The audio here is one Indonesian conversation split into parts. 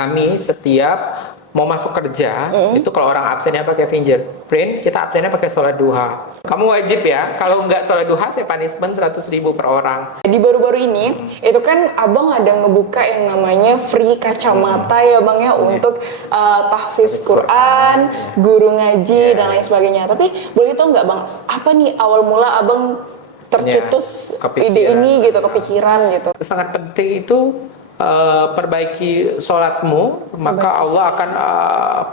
kami setiap mau masuk kerja itu kalau orang absennya pakai fingerprint, kita absennya pakai sholat duha. Kamu wajib ya, kalau nggak sholat duha saya punishment 100.000 per orang. Di baru-baru ini itu kan abang ada ngebuka yang namanya free kacamata ya bang ya untuk tahfiz Quran, guru ngaji dan lain sebagainya. Tapi boleh tahu nggak bang, apa nih awal mula abang tercetus ide ini gitu, kepikiran gitu? Sangat penting itu perbaiki sholatmu, maka Allah akan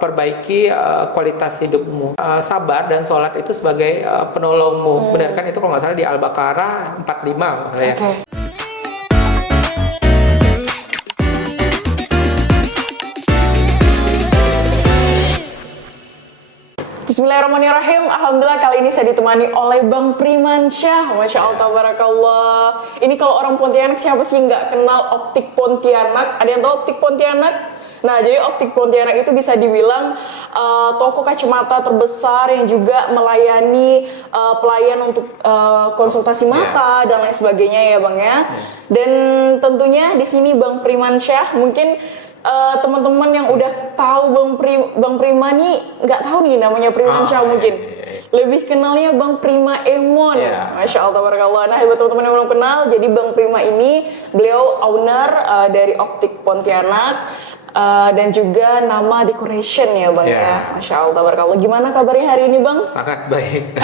perbaiki kualitas hidupmu. Sabar dan sholat itu sebagai penolongmu. Benar kan, itu kalau nggak salah di Al-Baqarah 45 ya. Bismillahirrahmanirrahim. Alhamdulillah kali ini saya ditemani oleh Bang Primansyah. Masya Allah, tabarakallah. Ini kalau orang Pontianak siapa sih nggak kenal Optik Pontianak? Ada yang tahu Optik Pontianak? Nah, jadi Optik Pontianak itu bisa dibilang toko kacamata terbesar yang juga melayani pelayan untuk konsultasi mata dan lain sebagainya ya Bang ya. Dan tentunya di sini Bang Primansyah mungkin teman-teman yang udah tahu Bang Prima nih nggak tahu nih namanya Primansyah mungkin. Lebih kenalnya Bang Prima Emon. Masya Allah, tabarakallah. Nah, buat teman-teman yang belum kenal, jadi Bang Prima ini beliau owner dari Optik Pontianak. Dan juga nama decoration ya Bang ya. Masya Allah, tabarakallah. Gimana kabarnya hari ini Bang? Sangat baik.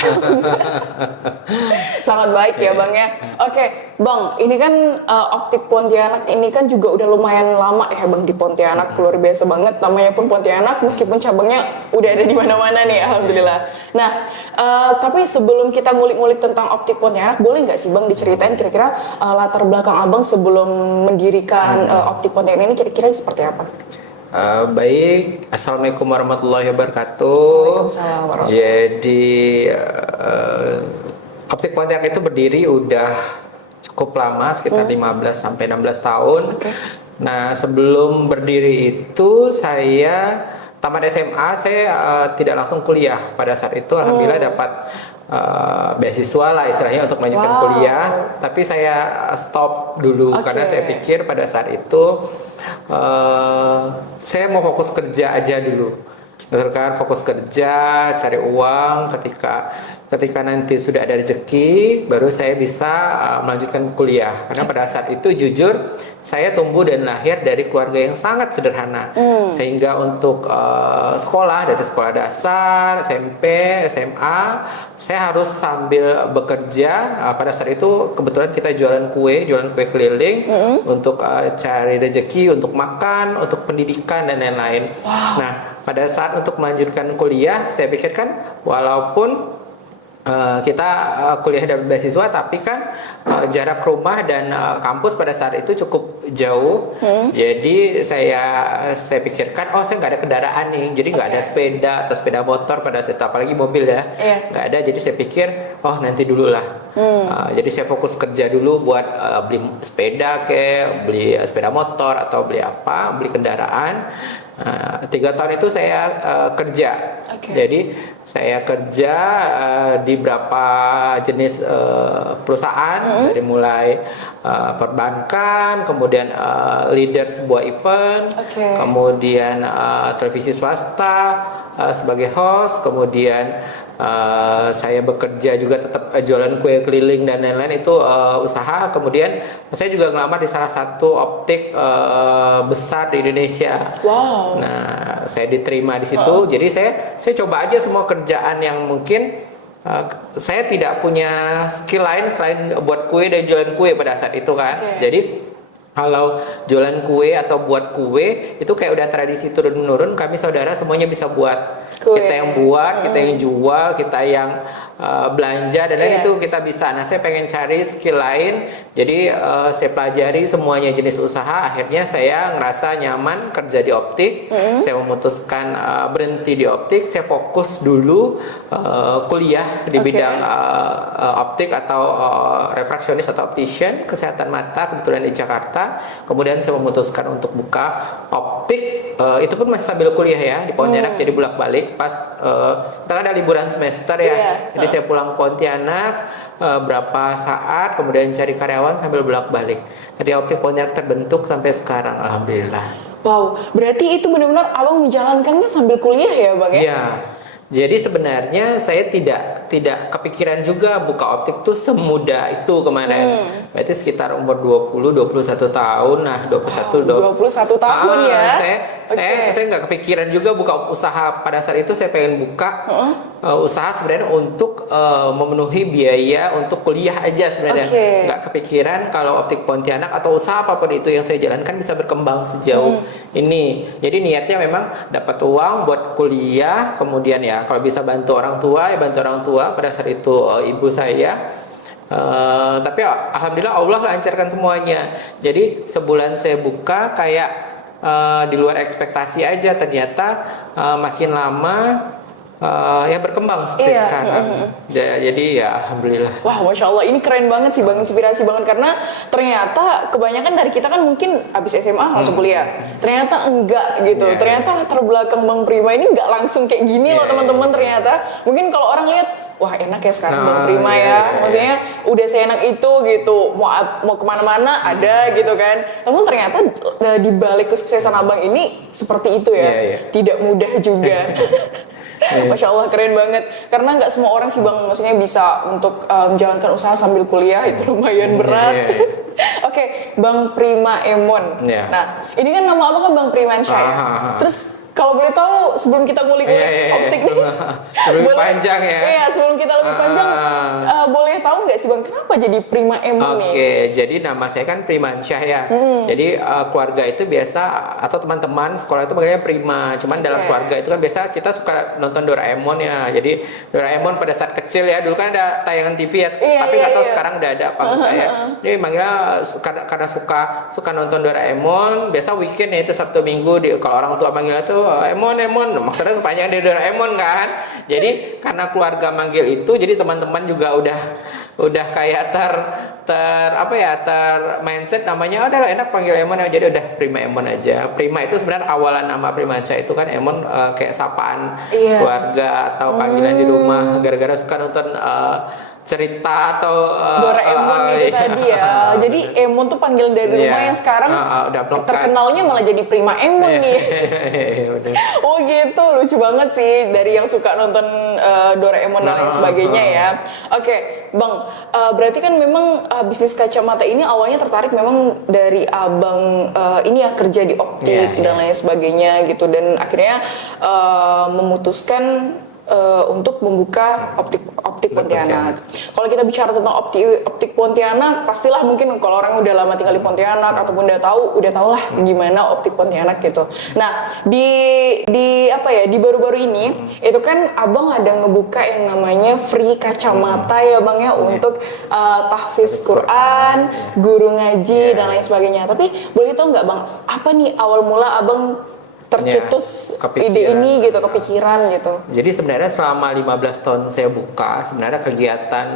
Sangat baik ya Bang ya. Oke Bang, ini kan Optik Pontianak ini kan juga udah lumayan lama ya Bang di Pontianak. Luar biasa banget, namanya pun Pontianak meskipun cabangnya udah ada di mana-mana nih, alhamdulillah. Nah, tapi sebelum kita ngulik-ngulik tentang Optik Pontianak, boleh nggak sih Bang diceritain kira-kira latar belakang Abang sebelum mendirikan Optik Pontianak ini kira-kira seperti apa? Baik, Assalamualaikum warahmatullahi wabarakatuh. Waalaikumsalam warahmatullahi wabarakatuh. Jadi Optik Pontianak itu berdiri udah cukup lama, sekitar 15 sampai 16 tahun. Nah, sebelum berdiri itu saya tamat SMA, saya tidak langsung kuliah. Pada saat itu alhamdulillah dapat beasiswa lah istilahnya untuk melanjutkan kuliah. Tapi saya stop dulu karena saya pikir pada saat itu saya mau fokus kerja aja dulu. Kan fokus kerja, cari uang. Ketika nanti sudah ada rezeki, baru saya bisa melanjutkan kuliah. Karena pada saat itu jujur saya tumbuh dan lahir dari keluarga yang sangat sederhana, sehingga untuk sekolah dari sekolah dasar, SMP, SMA, saya harus sambil bekerja. Pada saat itu kebetulan kita jualan kue keliling untuk cari rezeki, untuk makan, untuk pendidikan dan lain-lain. Nah, pada saat untuk melanjutkan kuliah, saya pikirkan walaupun kita kuliah dapat beasiswa, tapi kan jarak rumah dan kampus pada saat itu cukup jauh. Jadi saya pikirkan, saya nggak ada kendaraan nih, jadi nggak ada sepeda atau sepeda motor pada saat itu, apalagi mobil ya, nggak ada. Jadi saya pikir, nanti dulu lah. Jadi saya fokus kerja dulu buat beli sepeda, beli sepeda motor atau beli kendaraan. 3 tahun itu saya kerja. Jadi saya kerja di beberapa jenis perusahaan, dari mulai perbankan, kemudian leader sebuah event, kemudian televisi swasta sebagai host, kemudian saya bekerja juga tetap jualan kue keliling dan lain-lain, itu usaha. Kemudian saya juga ngelamar di salah satu optik besar di Indonesia. Nah, saya diterima di situ. Jadi saya coba aja semua kerjaan yang mungkin saya tidak punya skill lain selain buat kue dan jualan kue pada saat itu kan. Jadi kalau jualan kue atau buat kue itu kayak udah tradisi turun-menurun, kami saudara semuanya bisa buat. Kita yang buat, kita yang jual, kita yang belanja dan lain itu kita bisa. Nah, saya pengen cari skill lain, jadi saya pelajari semuanya jenis usaha. Akhirnya saya ngerasa nyaman kerja di optik. Saya memutuskan berhenti di optik. Saya fokus dulu kuliah di bidang optik atau refraksionis atau optician, kesehatan mata, kebetulan di Jakarta. Kemudian saya memutuskan untuk buka optik. Itu pun masih sambil kuliah ya di Pontianak, jadi bolak-balik. Pas kita kan ada liburan semester ya, jadi saya pulang Pontianak berapa saat, kemudian cari karyawan sambil bolak-balik. Jadi Optik Pontianak terbentuk sampai sekarang, alhamdulillah. Wow, berarti itu benar-benar abang menjalankannya sambil kuliah ya bang ya? Iya. Jadi sebenarnya saya tidak kepikiran juga buka optik tuh semudah itu kemarin. Berarti sekitar umur 20 21 tahun. Nah, 21 tahun ya. Saya nggak kepikiran juga buka usaha. Pada saat itu saya pengen buka usaha sebenarnya untuk memenuhi biaya untuk kuliah aja sebenarnya. Nggak kepikiran kalau optik Pontianak atau usaha apapun itu yang saya jalankan bisa berkembang sejauh ini. Jadi niatnya memang dapat uang buat kuliah, kemudian ya kalau bisa bantu orang tua ya bantu orang tua. Pada saat itu ibu saya. Tapi alhamdulillah Allah lancarkan semuanya. Jadi sebulan saya buka kayak di luar ekspektasi aja, ternyata makin lama ya berkembang seperti sekarang. Jadi ya alhamdulillah. Wah, masya Allah, ini keren banget sih bang, inspirasi banget karena ternyata kebanyakan dari kita kan mungkin habis SMA langsung kuliah, ternyata enggak gitu. Ternyata latar belakang Bang Prima ini enggak langsung kayak gini loh teman-teman. Ternyata mungkin kalau orang lihat, wah enak ya sekarang Bang Prima ya, maksudnya udah seenak itu gitu, mau kemana-mana ada gitu kan. Namun ternyata di balik kesuksesan abang ini seperti itu ya, tidak mudah juga. Masya Allah, keren banget. Karena nggak semua orang sih bang, maksudnya bisa untuk menjalankan usaha sambil kuliah, itu lumayan berat. Oke, Bang Prima Emon. Nah, ini kan nama apa kan Bang Primansyah ya. Terus kalau boleh tahu sebelum kita ngulik-ngulik optik nih, lebih panjang ya. Iya, sebelum kita lebih panjang, boleh tahu nggak sih bang kenapa jadi Prima Emon nih? Oke, jadi nama saya kan Primansyah ya. Jadi keluarga itu biasa atau teman-teman sekolah itu panggilnya Prima. Cuman dalam keluarga itu kan biasa kita suka nonton Doraemon ya. Jadi Doraemon pada saat kecil ya, dulu kan ada tayangan TV ya, tapi nggak tahu sekarang udah ada apa enggak ya. Jadi manggilnya karena suka nonton Doraemon. Biasa weekend ya itu Sabtu Minggu kalau orang tua manggilnya tuh Emon, maksudnya kepanjangan dari Doraemon kan. Jadi karena keluarga manggil itu, jadi teman-teman juga udah kayak ter mindset namanya udah enak panggil Emon ya, jadi udah Prima Emon aja. Prima itu sebenarnya awalan nama Primansyah itu kan Emon kayak sapaan keluarga atau panggilan di rumah gara-gara suka nonton cerita atau Doraemon itu tadi ya. Jadi Emon tuh panggilan dari rumah yang sekarang terkenalnya malah jadi Prima Emon nih. Oh gitu, lucu banget sih dari yang suka nonton Doraemon dan lain sebagainya ya. Oke, Bang, berarti kan memang bisnis kacamata ini awalnya tertarik memang dari abang ini ya kerja di optik dan lain sebagainya gitu, dan akhirnya memutuskan untuk membuka optik Pontianak. Kalau kita bicara tentang optik Pontianak, pastilah mungkin kalau orang udah lama tinggal di Pontianak ataupun udah tahu lah gimana optik Pontianak gitu. Nah, di baru-baru ini itu kan abang ada ngebuka yang namanya free kacamata ya bang ya, untuk tahfiz Quran, guru ngaji dan lain sebagainya. Tapi boleh tahu nggak bang, apa nih awal mula abang tercetus ide ini gitu, kepikiran gitu? Jadi sebenarnya selama 15 tahun saya buka, sebenarnya kegiatan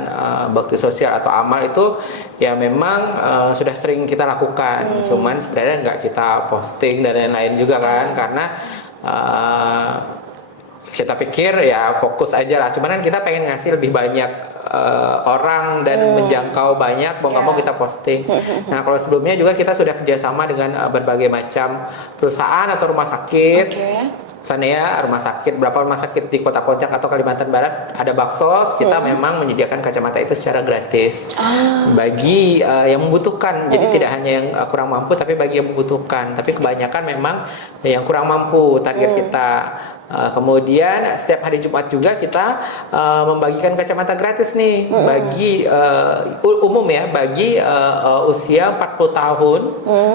bakti sosial atau amal itu ya memang sudah sering kita lakukan. Cuman sebenarnya nggak kita posting dan lain-lain juga kan, karena kita pikir ya fokus aja lah. Cuman kan kita pengen ngasih lebih banyak orang dan menjangkau banyak, mau nggak mau kita posting. Nah kalau sebelumnya juga kita sudah kerjasama dengan berbagai macam perusahaan atau rumah sakit. Misalnya rumah sakit, berapa rumah sakit di Kota Pontianak atau Kalimantan Barat ada baksos, kita memang menyediakan kacamata itu secara gratis bagi yang membutuhkan. Jadi tidak hanya yang kurang mampu, tapi bagi yang membutuhkan. Tapi kebanyakan memang yang kurang mampu target kita. Kemudian setiap hari Jumat juga kita membagikan kacamata gratis nih bagi umum ya, bagi usia 40 tahun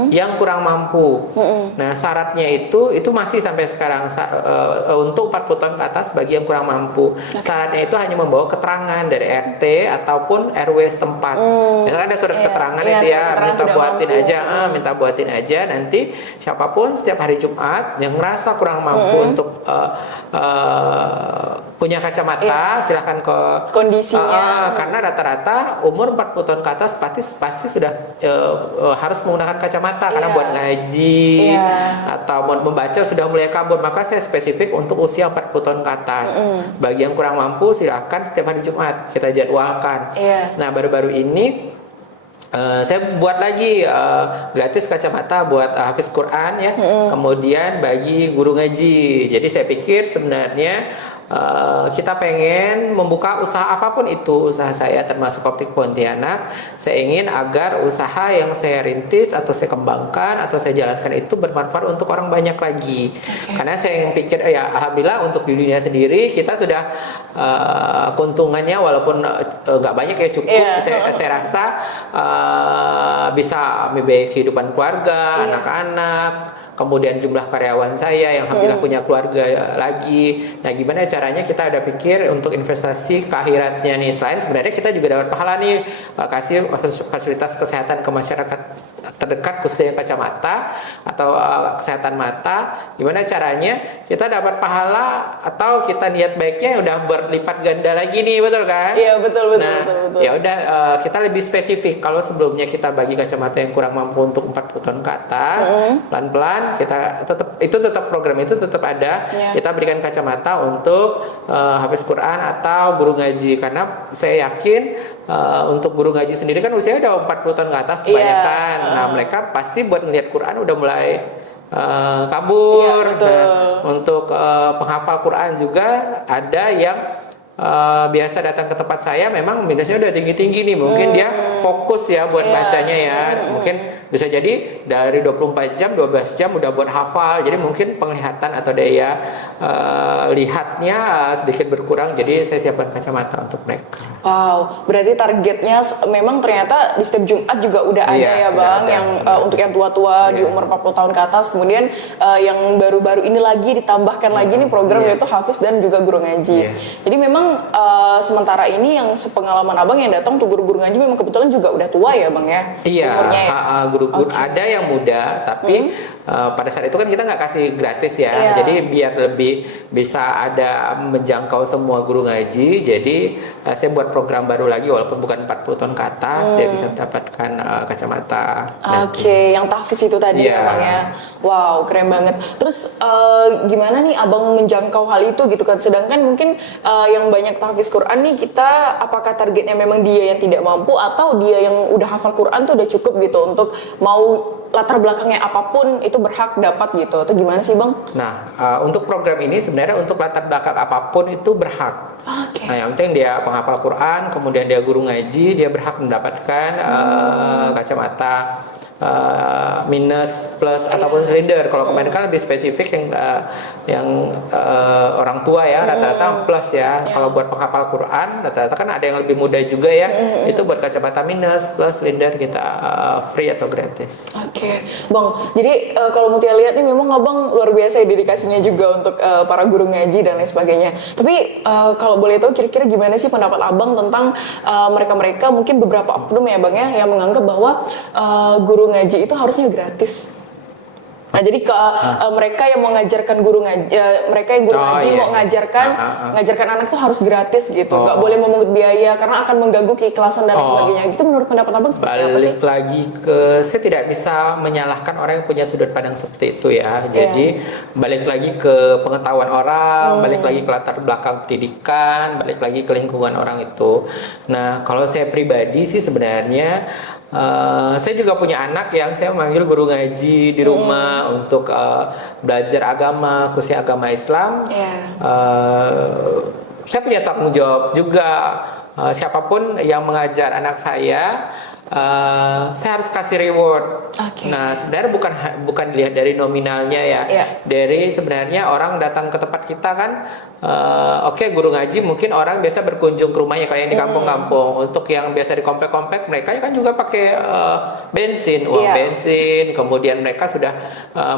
yang kurang mampu. Nah syaratnya itu masih sampai sekarang untuk 40 tahun ke atas bagi yang kurang mampu. Syaratnya itu hanya membawa keterangan dari RT ataupun RW setempat. Dan ada surat keterangan itu ya, minta buatin aja nanti siapapun setiap hari Jumat yang merasa kurang mampu untuk punya kacamata, silahkan ke kondisinya. karena rata-rata umur 40 tahun ke atas pasti sudah harus menggunakan kacamata karena buat ngaji atau mau membaca sudah mulai kabur. Maka saya spesifik untuk usia 40 tahun ke atas. Bagi yang kurang mampu silahkan setiap hari Jumat kita jadwalkan. Nah baru-baru ini Saya buat lagi gratis kacamata buat hafiz Quran ya, kemudian bagi guru ngaji. Jadi saya pikir sebenarnya kita pengen membuka usaha apapun itu, usaha saya termasuk Optik Pontianak. Saya ingin agar usaha yang saya rintis atau saya kembangkan atau saya jalankan itu bermanfaat untuk orang banyak lagi. Karena saya yang pikir ya alhamdulillah untuk di dunia sendiri kita sudah keuntungannya walaupun nggak banyak ya cukup. Saya rasa bisa membiayai kehidupan keluarga, anak-anak, kemudian jumlah karyawan saya yang alhamdulillah punya keluarga lagi. Nah, gimana caranya kita ada pikir untuk investasi ke akhiratnya nih. Selain sebenarnya kita juga dapat pahala nih, kasih fasilitas kesehatan ke masyarakat terdekat khususnya kacamata atau kesehatan mata. Gimana caranya kita dapat pahala atau kita niat baiknya udah berlipat ganda lagi nih, betul kan? Iya, betul. Ya udah kita lebih spesifik. Kalau sebelumnya kita bagi kacamata yang kurang mampu untuk 40 tahun ke atas, pelan-pelan kita tetap program itu tetap ada. Kita berikan kacamata untuk hafiz Quran atau guru ngaji, karena saya yakin untuk guru ngaji sendiri kan usianya udah 40 tahun ke atas kebanyakan. Nah, mereka pasti buat ngelihat Quran udah mulai kabur. Nah, untuk penghafal Quran juga ada yang biasa datang ke tempat saya memang minusnya udah tinggi-tinggi nih. Mungkin dia fokus ya buat bacanya ya. Mungkin bisa jadi dari 24 jam 12 jam udah buat hafal. Jadi mungkin penglihatan atau daya lihatnya sedikit berkurang. Jadi saya siapkan kacamata untuk mereka. Wow, berarti targetnya memang ternyata di setiap Jumat juga udah ada ya Bang, yang untuk yang tua-tua di umur 40 tahun ke atas. Kemudian yang baru-baru ini lagi ditambahkan lagi nih program yaitu hafiz dan juga guru ngaji. Jadi memang sementara ini yang sepengalaman Abang yang datang tuh guru-guru ngaji memang kebetulan juga udah tua ya Bang ya? Iya, guru-guru ada yang muda, tapi pada saat itu kan kita nggak kasih gratis ya. Jadi biar lebih bisa ada menjangkau semua guru ngaji, jadi saya buat program baru lagi walaupun bukan 40 tahun ke atas, dia bisa mendapatkan kacamata. Oke, yang tahfiz itu tadi ya Bang ya. Wow, keren banget. Terus gimana nih Abang menjangkau hal itu gitu kan? Sedangkan mungkin yang banyak tahfiz Quran nih, kita apakah targetnya memang dia yang tidak mampu atau dia yang udah hafal Quran tuh udah cukup gitu untuk mau latar belakangnya apapun itu berhak dapat gitu, atau gimana sih Bang? Nah, untuk program ini sebenarnya untuk latar belakang apapun itu berhak. Nah, yang penting dia penghafal Quran, kemudian dia guru ngaji, dia berhak mendapatkan kacamata minus, plus ataupun silinder. Kalau kemarin kan lebih spesifik yang orang tua ya, rata-rata plus ya. Kalau buat penghafal Quran rata-rata kan ada yang lebih muda juga ya. Itu buat kacamata minus, plus, silinder kita free atau gratis. Oke, Bang. Jadi kalau Mutia lihat nih memang Abang luar biasa ya dedikasinya juga untuk para guru ngaji dan lain sebagainya. Tapi kalau boleh tahu kira-kira gimana sih pendapat Abang tentang mereka-mereka mungkin beberapa oknum ya Bang ya yang menganggap bahwa guru ngaji itu harusnya gratis. Nah, jadi ke mereka yang mau ngajarkan guru ngaji, mereka yang guru ngaji mau ngajarkan anak itu harus gratis gitu, nggak boleh memungut biaya karena akan mengganggu keikhlasan dan lain sebagainya. Gitu menurut pendapat Abang seperti apa sih? Balik lagi ke, saya tidak bisa menyalahkan orang yang punya sudut pandang seperti itu ya. Jadi balik lagi ke pengetahuan orang, balik lagi ke latar belakang pendidikan, balik lagi ke lingkungan orang itu. Nah, kalau saya pribadi sih sebenarnya saya juga punya anak yang saya memanggil guru ngaji di rumah untuk belajar agama, khususnya agama Islam. Saya punya tanggung jawab juga. Siapapun yang mengajar anak saya harus kasih reward. Nah, sebenarnya bukan dilihat dari nominalnya ya. Dari sebenarnya orang datang ke tempat kita kan, guru ngaji mungkin orang biasa berkunjung ke rumahnya kayak yang di kampung-kampung. Untuk yang biasa di komplek-komplek, mereka kan juga pakai bensin, uang bensin. Kemudian mereka sudah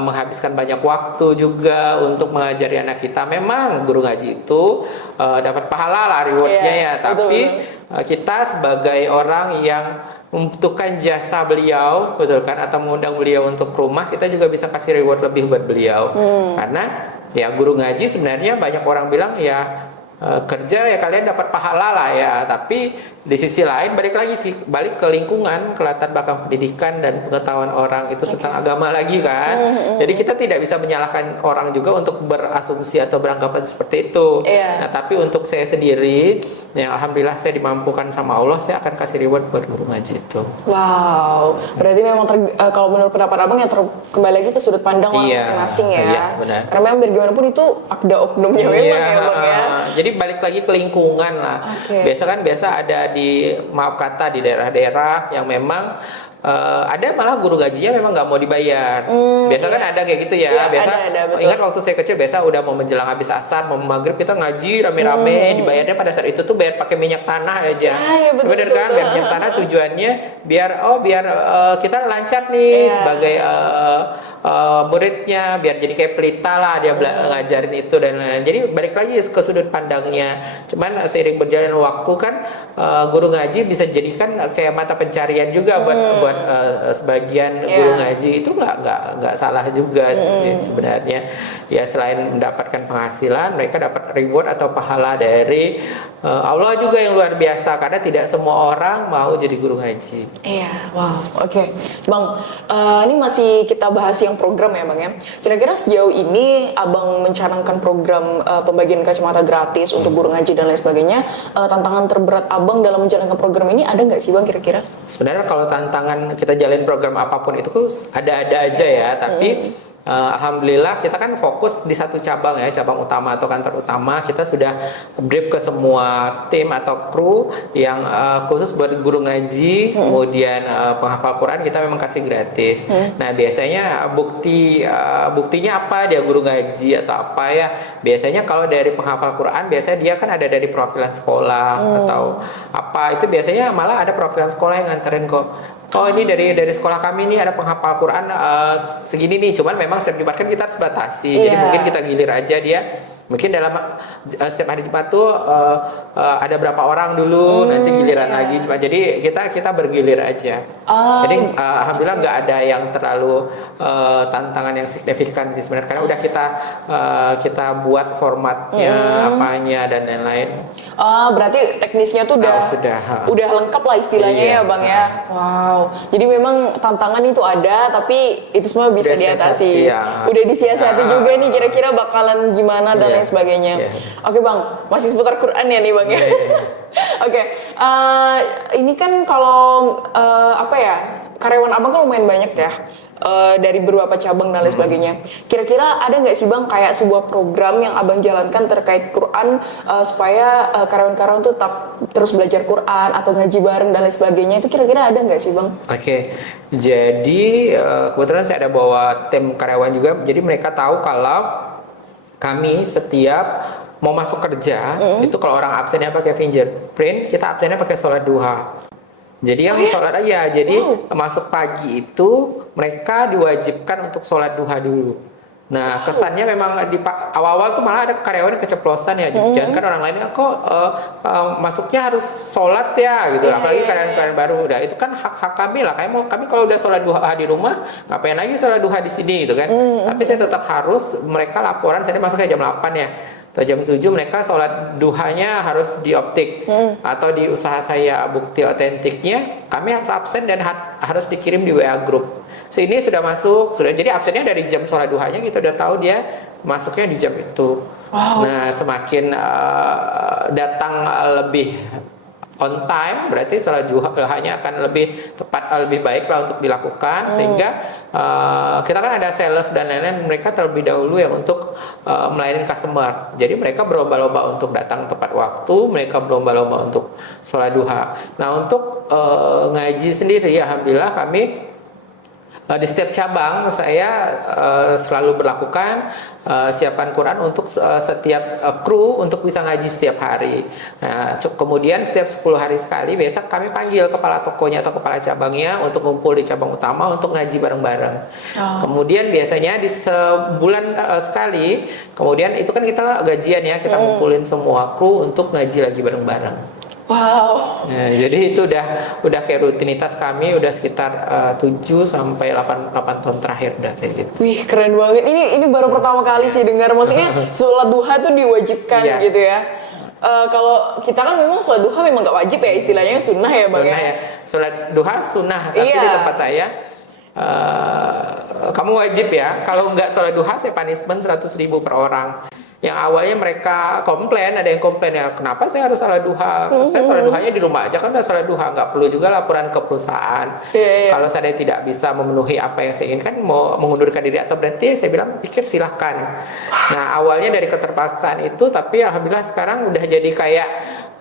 menghabiskan banyak waktu juga untuk mengajari anak kita. Memang guru ngaji itu dapat pahala lah rewardnya ya. Tapi kita sebagai orang yang membutuhkan jasa beliau, betul kan, atau mengundang beliau untuk ke rumah, kita juga bisa kasih reward lebih buat beliau. Karena ya guru ngaji sebenarnya banyak orang bilang ya kerja ya kalian dapat pahala lah ya, tapi di sisi lain balik ke lingkungan, ke latar belakang pendidikan dan pengetahuan orang itu tentang agama lagi kan. Jadi kita tidak bisa menyalahkan orang juga untuk berasumsi atau beranggapan seperti itu. Nah, tapi untuk saya sendiri, yang alhamdulillah saya dimampukan sama Allah, saya akan kasih reward buat guru ngaji itu. Wow, berarti memang kalau menurut pendapat abang yang kembali lagi ke sudut pandang orang masing-masing ya. Iya, benar. Karena memang biar gimana pun itu ada oknumnya memang ya bang ya. Jadi balik lagi ke lingkungan lah. Biasa ada di maaf kata di daerah-daerah yang memang ada malah guru gajinya memang nggak mau dibayar. Biasa kan ada kayak gitu ya. Biasa ada, ingat waktu saya kecil biasa udah mau menjelang habis asar, mau maghrib kita ngaji rame-rame, dibayarnya pada saat itu tuh bayar pakai minyak tanah aja. Bener kan? Bayar minyak tanah tujuannya biar kita lancar nih sebagai muridnya, biar jadi kayak pelita lah dia ngajarin itu dan lain-lain. Jadi balik lagi ke sudut pandangnya. Cuman seiring berjalannya waktu kan guru ngaji bisa jadikan kayak mata pencarian juga buat sebagian guru ngaji. Itu nggak salah juga sebenarnya. Ya selain mendapatkan penghasilan, mereka dapat reward atau pahala dari Allah juga yang luar biasa, karena tidak semua orang mau jadi guru ngaji. Iya, wow, oke. Bang, ini masih kita bahas yang program ya bang ya. Kira-kira sejauh ini abang mencanangkan program pembagian kacamata gratis untuk guru ngaji dan lain sebagainya. Tantangan terberat abang dalam menjalankan program ini ada nggak sih bang kira-kira? Sebenarnya kalau tantangan kita jalin program apapun itu ada-ada aja ya, tapi alhamdulillah kita kan fokus di satu cabang ya, cabang utama atau kantor utama. Kita sudah brief ke semua tim atau kru yang khusus buat guru ngaji, kemudian penghafal Quran kita memang kasih gratis. Nah biasanya buktinya apa dia guru ngaji atau apa ya? Biasanya kalau dari penghafal Quran biasanya dia kan ada dari perwakilan sekolah atau apa, itu biasanya malah ada perwakilan sekolah yang nganterin kok. Oh ini dari sekolah kami nih ada penghafal Quran segini nih, cuman memang setiap Jumat kan kita harus batasi, jadi mungkin kita gilir aja dia. Mungkin dalam setiap hari Jumat tuh ada berapa orang dulu, nanti giliran lagi. Jadi kita bergilir aja. Jadi alhamdulillah nggak ada yang terlalu tantangan yang signifikan sih sebenarnya, karena udah kita buat formatnya, apanya dan lain-lain. Berarti teknisnya tuh udah lengkap lah istilahnya ya bang ya. Wow. Jadi memang tantangan itu ada, tapi itu semua bisa diatasi. Udah disiasati juga nih, kira-kira bakalan gimana dan lain sebagainya. Oke bang, masih seputar Quran ya nih bang ya. Oke, ini kan kalau karyawan abang kan lumayan banyak ya. Dari beberapa cabang dan lain sebagainya. Kira-kira ada nggak sih bang kayak sebuah program yang abang jalankan terkait Quran supaya karyawan-karyawan tuh tetap terus belajar Quran atau ngaji bareng dan lain sebagainya, itu kira-kira ada nggak sih bang? Oke, jadi kebetulan saya ada bawa tim karyawan juga, jadi mereka tahu kalau kami setiap mau masuk kerja itu kalau orang absennya pakai fingerprint, kita absennya pakai sholat duha. Jadi yang sholat aja, jadi masuk pagi itu mereka diwajibkan untuk sholat duha dulu. Nah kesannya memang di awal-awal tuh malah ada karyawan yang keceplosan ya, jangan kan orang lainnya kok masuknya harus sholat ya gitu, apalagi karyawan baru. Udah itu kan hak kami lah, kami kalau udah sholat duha di rumah ngapain lagi sholat duha di sini gitu kan. Tapi saya tetap harus mereka laporan, saya masuknya jam 8 ya. Atau jam 7 mereka sholat duhanya harus di optik atau di usaha saya bukti otentiknya kami harus absen dan harus dikirim di WA group. So ini sudah masuk, jadi absennya dari jam sholat duhanya kita udah tahu dia masuknya di jam itu. Nah semakin datang lebih on time berarti sholat duhanya akan lebih tepat, lebih baik lah untuk dilakukan, sehingga kita kan ada sales dan lain-lain, mereka terlebih dahulu yang untuk melayani customer. Jadi mereka berlomba-lomba untuk datang tepat waktu, mereka berlomba-lomba untuk sholat duha. Nah untuk ngaji sendiri alhamdulillah kami di setiap cabang saya selalu berlakukan siapkan Quran untuk setiap kru untuk bisa ngaji setiap hari. Nah, kemudian setiap 10 hari sekali biasa kami panggil kepala tokonya atau kepala cabangnya untuk ngumpul di cabang utama untuk ngaji bareng-bareng. Kemudian biasanya di sebulan sekali, kemudian itu kan kita gajian ya, kita ngumpulin semua kru untuk ngaji lagi bareng-bareng. Wow. Nah, jadi itu udah kayak rutinitas kami udah sekitar 7 sampai 8 tahun terakhir udah kayak gitu. Wih, keren banget. Ini baru pertama kali sih dengar, maksudnya sholat duha tuh diwajibkan gitu ya. Kalau kita kan memang sholat duha memang nggak wajib ya, istilahnya sunnah ya bang Sunnah ya. ya. Sholat duha sunnah, tapi Iya. di tempat saya kamu wajib ya. Kalau nggak sholat duha, saya punishment 100.000 per orang. Yang awalnya mereka komplain, ada yang komplain ya, kenapa saya harus sholat duha? Saya sholat duhanya di rumah aja kan udah sholat duha, nggak perlu juga laporan ke perusahaan. Iya. Kalau saya tidak bisa memenuhi apa yang saya inginkan, mau mengundurkan diri atau berhenti, saya bilang pikir silahkan. Nah awalnya dari keterpaksaan itu, tapi alhamdulillah sekarang udah jadi kayak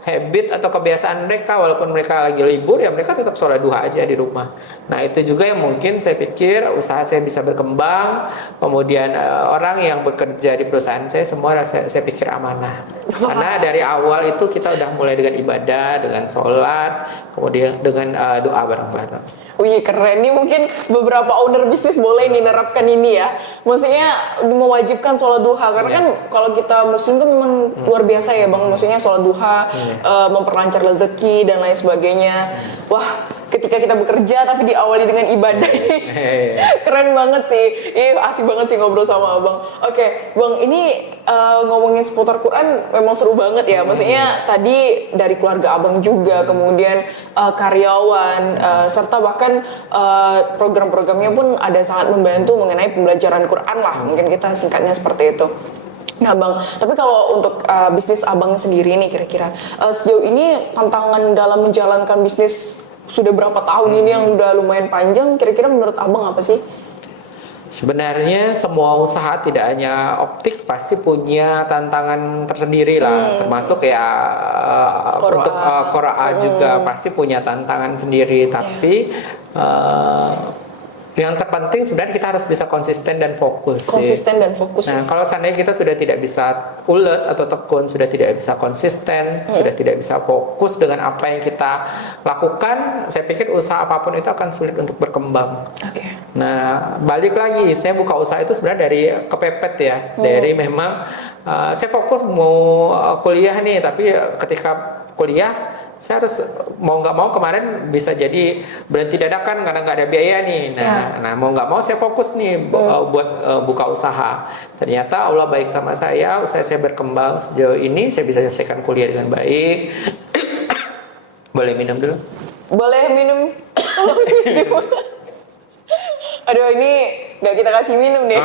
habit atau kebiasaan mereka, walaupun mereka lagi libur ya mereka tetap sholat duha aja di rumah. Nah itu juga yang mungkin saya pikir usaha saya bisa berkembang, kemudian orang yang bekerja di perusahaan saya semua saya pikir amanah. Karena dari awal itu kita udah mulai dengan ibadah, dengan sholat, kemudian dengan doa bareng-bareng. Wih keren nih, mungkin beberapa owner bisnis boleh nih nerapkan ini ya. Maksudnya mewajibkan sholat duha karena kan kalau kita muslim kan memang luar biasa ya bang. Maksudnya sholat duha memperlancar rezeki dan lain sebagainya. Wah ketika kita bekerja tapi diawali dengan ibadah ini keren banget sih. Asik banget sih ngobrol sama abang. Oke bang, ini ngomongin seputar Quran memang seru banget ya. Maksudnya tadi dari keluarga abang juga, kemudian karyawan, serta bahkan program-programnya pun ada sangat membantu mengenai pembelajaran Quran lah. Mungkin kita singkatnya seperti itu. Nah bang, tapi kalau untuk bisnis abang sendiri nih kira-kira sejauh ini tantangan dalam menjalankan bisnis sudah berapa tahun ini yang udah lumayan panjang, kira-kira menurut abang apa sih? Sebenarnya semua usaha tidak hanya optik pasti punya tantangan tersendiri lah, termasuk ya untuk Qura'a juga pasti punya tantangan sendiri. Tapi yang terpenting sebenarnya kita harus bisa konsisten dan fokus. Konsisten dan fokus. Nah, kalau seandainya kita sudah tidak bisa ulet atau tekun, sudah tidak bisa konsisten, sudah tidak bisa fokus dengan apa yang kita lakukan, saya pikir usaha apapun itu akan sulit untuk berkembang. Oke. Nah, balik lagi, saya buka usaha itu sebenarnya dari kepepet ya, dari memang saya fokus mau kuliah nih, tapi ketika kuliah saya harus mau nggak mau kemarin bisa jadi berhenti dadakan karena nggak ada biaya nih. Nah, mau nggak mau saya fokus nih buat buka usaha. Ternyata Allah baik sama saya, usaha saya berkembang sejauh ini, saya bisa selesaikan kuliah dengan baik. Boleh minum dulu? Boleh minum. Aduh ini nggak kita kasih minum deh.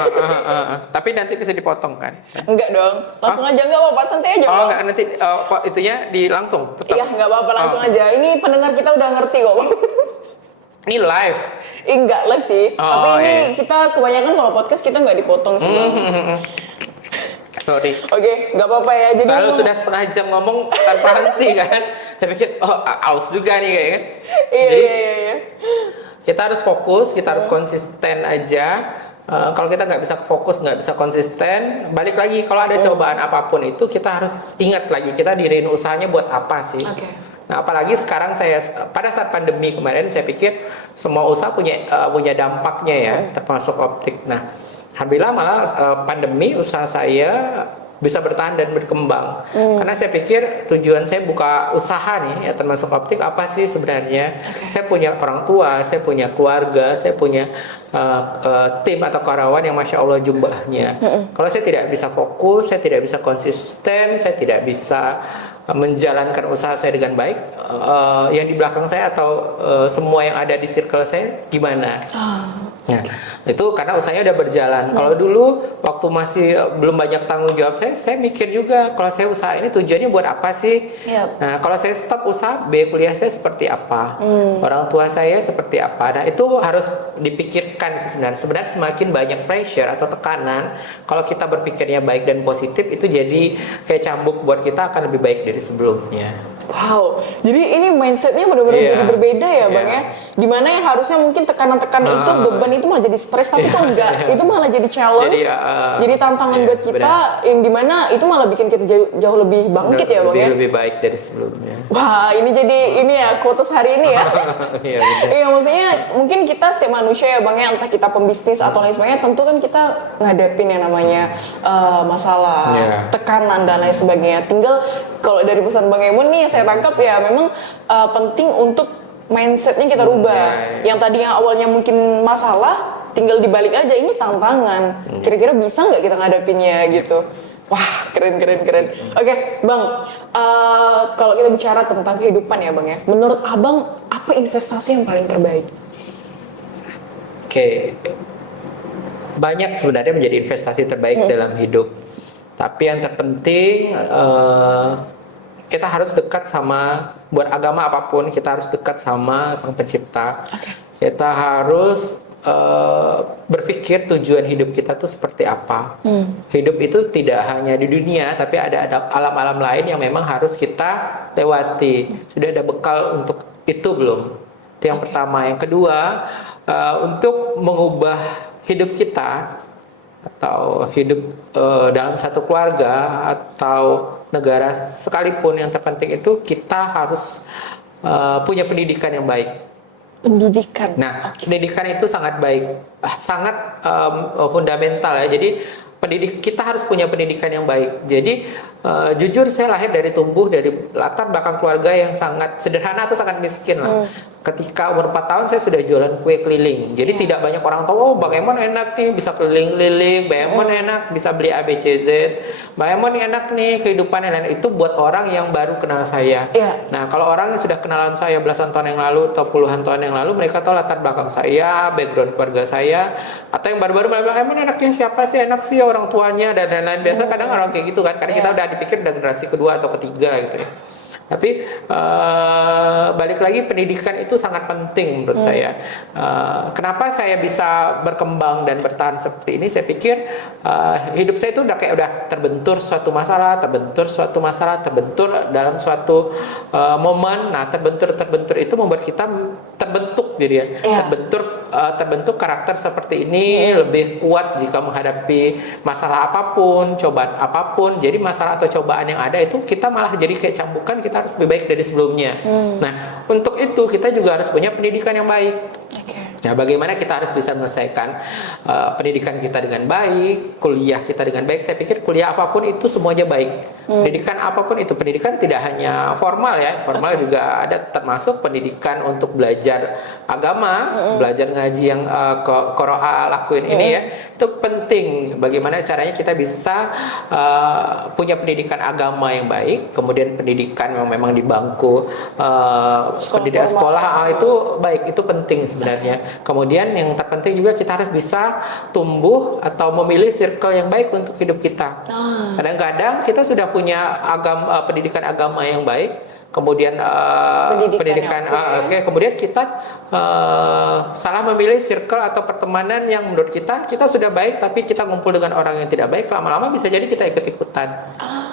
Tapi nanti bisa dipotong kan? Enggak dong, langsung aja nggak apa-apa, santai aja. Oh Bang. nggak, nanti itunya di langsung tetap. Iya nggak apa-apa, langsung aja. Ini pendengar kita udah ngerti kok bang. Ini live. Enggak live sih, tapi ini iya. kita kebanyakan kalau podcast kita nggak dipotong sih bang. Sorry. Oke, nggak apa-apa ya. Jadi Selalu sudah setengah jam ngomong tanpa henti kan? Saya pikir aus juga nih kayaknya. Iya. Kita harus fokus, kita harus konsisten aja. Kalau kita nggak bisa fokus, nggak bisa konsisten, balik lagi kalau ada cobaan apapun itu kita harus ingat lagi kita diriin usahanya buat apa sih. Oke. Nah apalagi sekarang saya pada saat pandemi kemarin saya pikir semua usaha punya dampaknya ya, termasuk optik. Nah alhamdulillah malah pandemi usaha saya bisa bertahan dan berkembang. Karena saya pikir tujuan saya buka usaha nih ya termasuk optik apa sih sebenarnya? Saya punya orang tua, saya punya keluarga, saya punya tim atau karyawan yang masya Allah jumlahnya. Kalau saya tidak bisa fokus, saya tidak bisa konsisten, saya tidak bisa menjalankan usaha saya dengan baik, yang di belakang saya atau semua yang ada di circle saya gimana? Nah, itu karena usahanya udah berjalan. Kalau dulu waktu masih belum banyak tanggung jawab saya mikir juga kalau saya usaha ini tujuannya buat apa sih? Nah, kalau saya stop usaha, biaya kuliah saya seperti apa? Orang tua saya seperti apa? Nah, itu harus dipikirkan sih sebenarnya. Sebenarnya semakin banyak pressure atau tekanan, kalau kita berpikirnya baik dan positif, itu jadi kayak cambuk buat kita akan lebih baik dari sebelumnya. Wow, jadi ini mindsetnya benar-benar jadi berbeda ya bang ya. Dimana yang harusnya mungkin tekanan-tekanan itu beban itu malah jadi stres, tapi kok enggak, itu malah jadi challenge, jadi tantangan buat kita, yang dimana itu malah bikin kita jauh lebih bangkit ya bang ya. Lebih baik dari sebelumnya. Wah, ini jadi ini ya quotes hari ini ya. Iya maksudnya mungkin kita setiap manusia ya bang ya, entah kita pembisnis atau lain sebagainya, tentu kan kita ngadepin yang namanya masalah, tekanan dan lain sebagainya. Tinggal kalau dari pesan Bang Emun nih saya tangkap ya memang penting untuk mindsetnya kita rubah. Yang tadinya awalnya mungkin masalah, tinggal dibalik aja ini tantangan. Kira-kira bisa nggak kita ngadepinnya gitu. Wah, keren. Oke, Bang, kalau kita bicara tentang kehidupan ya, Bang ya, menurut Abang apa investasi yang paling terbaik? Oke, banyak sebenarnya menjadi investasi terbaik dalam hidup. Tapi yang terpenting kita harus dekat sama, buat agama apapun kita harus dekat sama Sang Pencipta. Kita harus berpikir tujuan hidup kita tuh seperti apa. Hidup itu tidak hanya di dunia, tapi ada alam-alam lain yang memang harus kita lewati. Sudah ada bekal untuk itu belum? Itu yang pertama. Yang kedua, untuk mengubah hidup kita atau hidup dalam satu keluarga atau negara sekalipun, yang terpenting itu kita harus punya pendidikan yang baik. Pendidikan. Nah, pendidikan itu sangat baik, sangat fundamental ya. Jadi kita harus punya pendidikan yang baik. Jadi jujur saya lahir tumbuh dari latar belakang keluarga yang sangat sederhana atau sangat miskin lah. Ketika umur 4 tahun saya sudah jualan kue keliling. Jadi tidak banyak orang tahu, oh Bang Emon enak nih bisa keliling-keliling, Bang Emon enak bisa beli ABCZ, Bang Emon enak nih kehidupan yang lain. Itu buat orang yang baru kenal saya. Nah, kalau orang yang sudah kenalan saya belasan tahun yang lalu atau puluhan tahun yang lalu, mereka tahu latar belakang saya, background keluarga saya, atau yang baru-baru bilang, Emon enaknya siapa sih, enak sih orang tuanya dan lain-lain. Biasa kadang orang kayak gitu kan, karena kita udah dipikir udah generasi kedua atau ketiga gitu ya. Tapi balik lagi, pendidikan itu sangat penting menurut saya. Kenapa saya bisa berkembang dan bertahan seperti ini? Saya pikir hidup saya itu udah terbentur suatu masalah, terbentur dalam suatu momen. Nah, terbentur itu membuat kita terbentuk jadi ya. Terbentuk karakter seperti ini, lebih kuat jika menghadapi masalah apapun, cobaan apapun. Jadi masalah atau cobaan yang ada itu kita malah jadi kayak cambukan, kita harus lebih baik dari sebelumnya. Nah, untuk itu kita juga harus punya pendidikan yang baik. Nah, bagaimana kita harus bisa menyelesaikan pendidikan kita dengan baik, kuliah kita dengan baik? Saya pikir kuliah apapun itu semuanya baik. Pendidikan apapun itu, pendidikan tidak hanya formal ya, formal juga ada, termasuk pendidikan untuk belajar agama, belajar ngaji yang Qoro'a lakuin ini ya. Itu penting. Bagaimana caranya kita bisa punya pendidikan agama yang baik, kemudian pendidikan yang memang di bangku pendidikan sekolah itu baik, itu penting sebenarnya. Kemudian yang terpenting juga kita harus bisa tumbuh atau memilih circle yang baik untuk hidup kita. Kadang-kadang kita sudah punya pendidikan agama yang baik, kemudian kemudian kita salah memilih circle atau pertemanan yang menurut kita sudah baik, tapi kita ngumpul dengan orang yang tidak baik, lama-lama bisa jadi kita ikut-ikutan.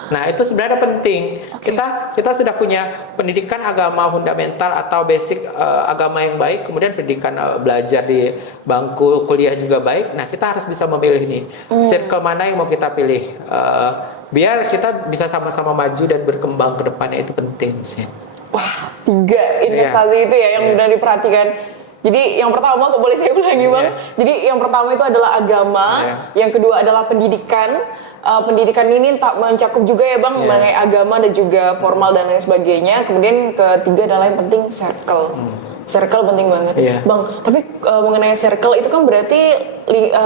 Nah, itu sebenarnya penting. Kita sudah punya pendidikan agama fundamental atau basic agama yang baik, kemudian pendidikan belajar di bangku kuliah juga baik. Nah, kita harus bisa memilih nih circle mana yang mau kita pilih. Biar kita bisa sama-sama maju dan berkembang ke depannya, itu penting sih. Wah, 3 investasi itu ya yang benar diperhatikan. Jadi yang pertama, boleh saya ulangi Bang? Jadi yang pertama itu adalah agama, yang kedua adalah pendidikan. Pendidikan ini tak mencakup juga ya Bang, mengenai agama dan juga formal dan lain sebagainya. Kemudian ketiga adalah yang penting circle. Circle penting banget, Bang. Tapi mengenai circle itu kan berarti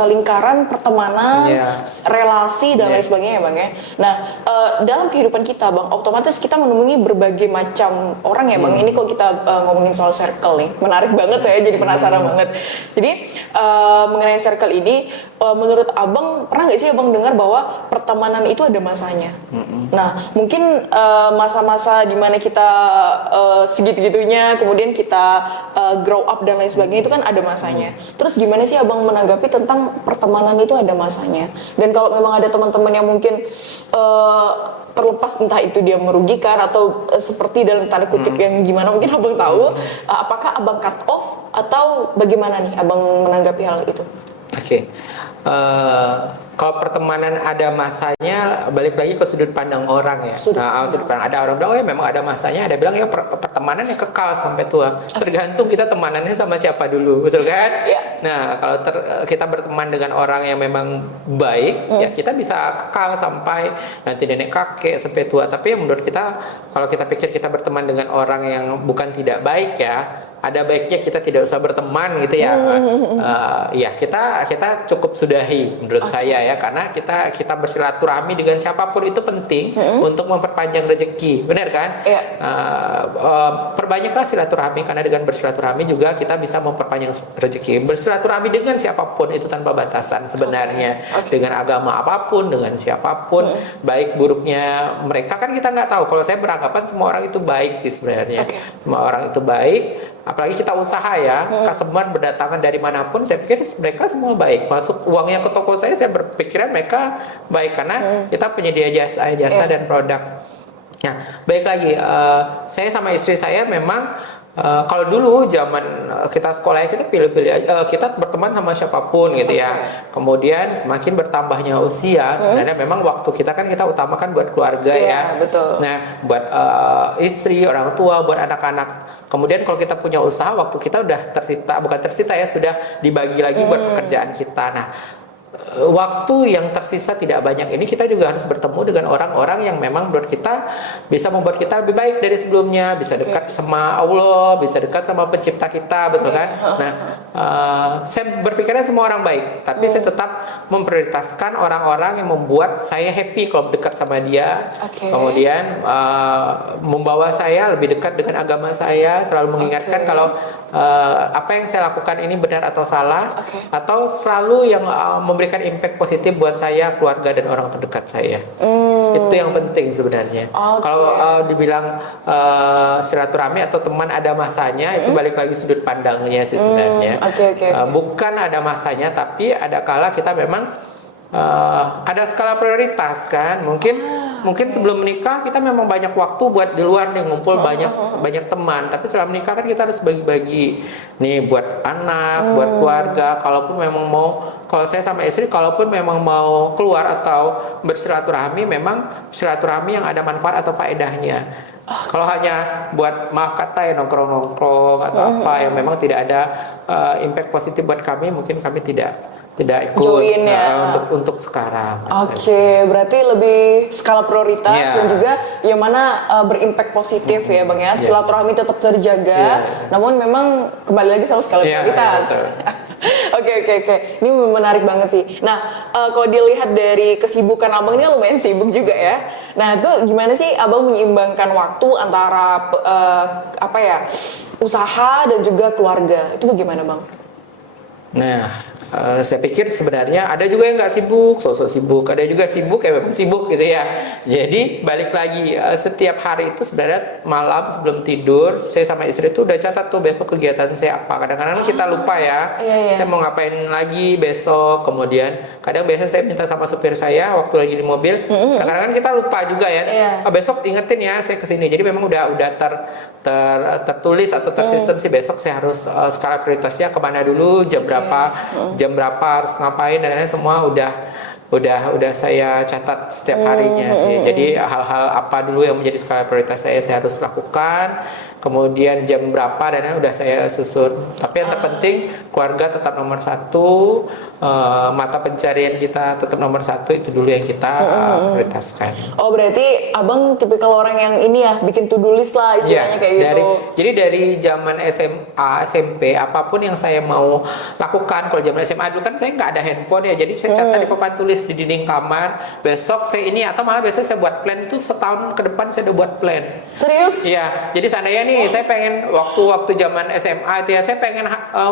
lingkaran pertemanan, relasi dan lain sebagainya, ya Bang ya. Nah, dalam kehidupan kita, Bang, otomatis kita menemui berbagai macam orang ya, Bang. Ini kok kita ngomongin soal circle nih, menarik banget, saya jadi penasaran banget. Jadi mengenai circle ini, menurut Abang pernah nggak sih Abang dengar bahwa pertemanan itu ada masanya? Nah, mungkin masa-masa dimana kita segitu-gitunya, kemudian kita grow up dan lain sebagainya itu kan ada masanya. Terus gimana sih Abang menanggapi tentang pertemanan itu ada masanya? Dan kalau memang ada teman-teman yang mungkin terlepas entah itu dia merugikan atau seperti dalam tanda kutip yang gimana mungkin Abang tahu, apakah Abang cut off atau bagaimana nih Abang menanggapi hal itu? Kalau pertemanan ada masanya, balik lagi ke sudut pandang orang ya. Sudut pandang. Ada orang bilang, oh ya memang ada masanya, ada bilang ya pertemanan yang kekal sampai tua. Tergantung kita temanannya sama siapa dulu, betul kan? Nah, kalau kita berteman dengan orang yang memang baik, ya kita bisa kekal sampai nanti nenek kakek sampai tua. Tapi menurut kita, kalau kita pikir kita berteman dengan orang yang bukan tidak baik ya, ada baiknya kita tidak usah berteman gitu ya. Ya kita cukup sudahi menurut saya ya, karena kita bersilaturahmi dengan siapapun itu penting untuk memperpanjang rezeki, benar kan? Iya. Perbanyaklah silaturahmi, karena dengan bersilaturahmi juga kita bisa memperpanjang rezeki. Bersilaturahmi dengan siapapun itu tanpa batasan sebenarnya, dengan agama apapun, dengan siapapun, baik buruknya mereka kan kita nggak tahu. Kalau saya beranggapan semua orang itu baik sih sebenarnya, semua orang itu baik. Apalagi kita usaha ya, customer berdatangan dari manapun, saya pikir mereka semua baik. Masuk uangnya ke toko saya berpikiran mereka baik karena kita penyedia jasa dan produk. Nah, baik lagi, saya sama istri saya memang kalau dulu zaman kita sekolah kita pilih-pilih aja, kita berteman sama siapapun gitu ya. Kemudian semakin bertambahnya usia, sebenarnya memang waktu kita kan kita utamakan buat keluarga ya. Betul. Nah, buat istri, orang tua, buat anak-anak. Kemudian kalau kita punya usaha, waktu kita udah bukan tersita ya, sudah dibagi lagi buat pekerjaan kita. Nah, waktu yang tersisa tidak banyak ini kita juga harus bertemu dengan orang-orang yang memang menurut kita bisa membuat kita lebih baik dari sebelumnya, bisa dekat sama Allah, bisa dekat sama pencipta kita, betul kan? Nah, saya berpikirnya semua orang baik, tapi saya tetap memprioritaskan orang-orang yang membuat saya happy kalau dekat sama dia. Kemudian membawa saya lebih dekat dengan agama saya, selalu mengingatkan kalau apa yang saya lakukan ini benar atau salah, atau selalu yang memberikan impact positif buat saya, keluarga dan orang terdekat saya. Itu yang penting sebenarnya. Kalau dibilang silaturahmi atau teman ada masanya, itu balik lagi sudut pandangnya sih sebenarnya. Bukan ada masanya, tapi ada kala kita memang ada skala prioritas kan. Mungkin sebelum menikah kita memang banyak waktu buat di luar nih, ngumpul banyak teman, tapi setelah menikah kan kita harus bagi-bagi nih buat anak, buat keluarga. Kalaupun memang kalau saya sama istri, kalaupun memang mau keluar atau bersilaturahmi, memang silaturahmi yang ada manfaat atau faedahnya. Kalau hanya buat maaf kata ya nongkrong-nongkrong atau apa yang memang tidak ada impact positif buat kami, mungkin kami tidak ikut join ya. Untuk sekarang. Berarti lebih skala prioritas dan juga yang mana berimpact positif ya Bang ya. Silaturahmi tetap terjaga, namun memang kembali lagi sama skala prioritas. Oke. Ini menarik banget sih. Nah, kalau dilihat dari kesibukan Abang ini lumayan sibuk juga ya. Nah, itu gimana sih Abang menyeimbangkan waktu antara usaha dan juga keluarga? Itu bagaimana Bang? Nah, saya pikir sebenarnya ada juga yang nggak sibuk, sosok sibuk, ada juga sibuk ya memang sibuk gitu ya. Jadi balik lagi, setiap hari itu sebenarnya malam sebelum tidur saya sama istri itu udah catat tuh besok kegiatan saya apa. Kadang-kadang kita lupa ya, saya mau ngapain lagi besok. Kemudian kadang biasa saya minta sama supir saya waktu lagi di mobil. Kadang-kadang kita lupa juga ya. Besok ingetin ya saya kesini. Jadi memang udah tertulis atau tersistem sih besok saya harus skala prioritasnya kemana dulu, jam berapa harus ngapain dan lain-lain semua udah saya catat setiap harinya sih. Jadi hal-hal apa dulu yang menjadi skala prioritas saya harus lakukan. Kemudian jam berapa dan udah saya susun. Tapi yang terpenting keluarga tetap nomor satu, mata pencarian kita tetap nomor satu, itu dulu yang kita prioritaskan. Berarti Abang tipikal orang yang ini ya, bikin to do list lah istilahnya kayak gitu. Jadi dari zaman SMA, SMP, apapun yang saya mau lakukan. Kalau zaman SMA dulu kan saya nggak ada handphone ya, jadi saya catat di papan tulis di dinding kamar. Besok saya ini, atau malah biasanya saya buat plan tuh setahun ke depan saya udah buat plan. Serius? Iya. Jadi seandainya nih saya pengen waktu zaman SMA itu ya, saya pengen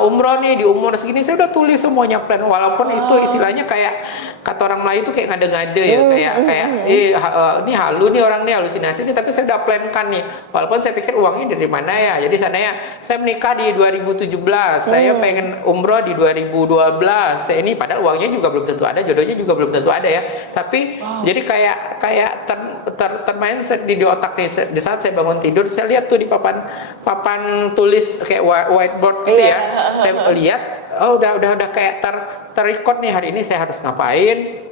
umroh nih di umur segini, saya udah tulis semuanya plan. Walaupun itu istilahnya kayak kata orang Melayu itu kayak ngade-ngade ya, kayak ini halu nih orang nih, halusinasi nih, tapi saya udah plan kan nih. Walaupun saya pikir uangnya dari mana ya. Jadi seandainya saya menikah di 2017, saya pengen umroh di 2012. Saya ini padahal uangnya juga belum tentu ada, jodohnya juga belum tentu ada ya. Tapi jadi kayak termindset di otak nih. Di saat saya bangun tidur, saya lihat tuh di papan tulis kayak whiteboard gitu ya. Saya lihat udah kayak terrecord nih, hari ini saya harus ngapain,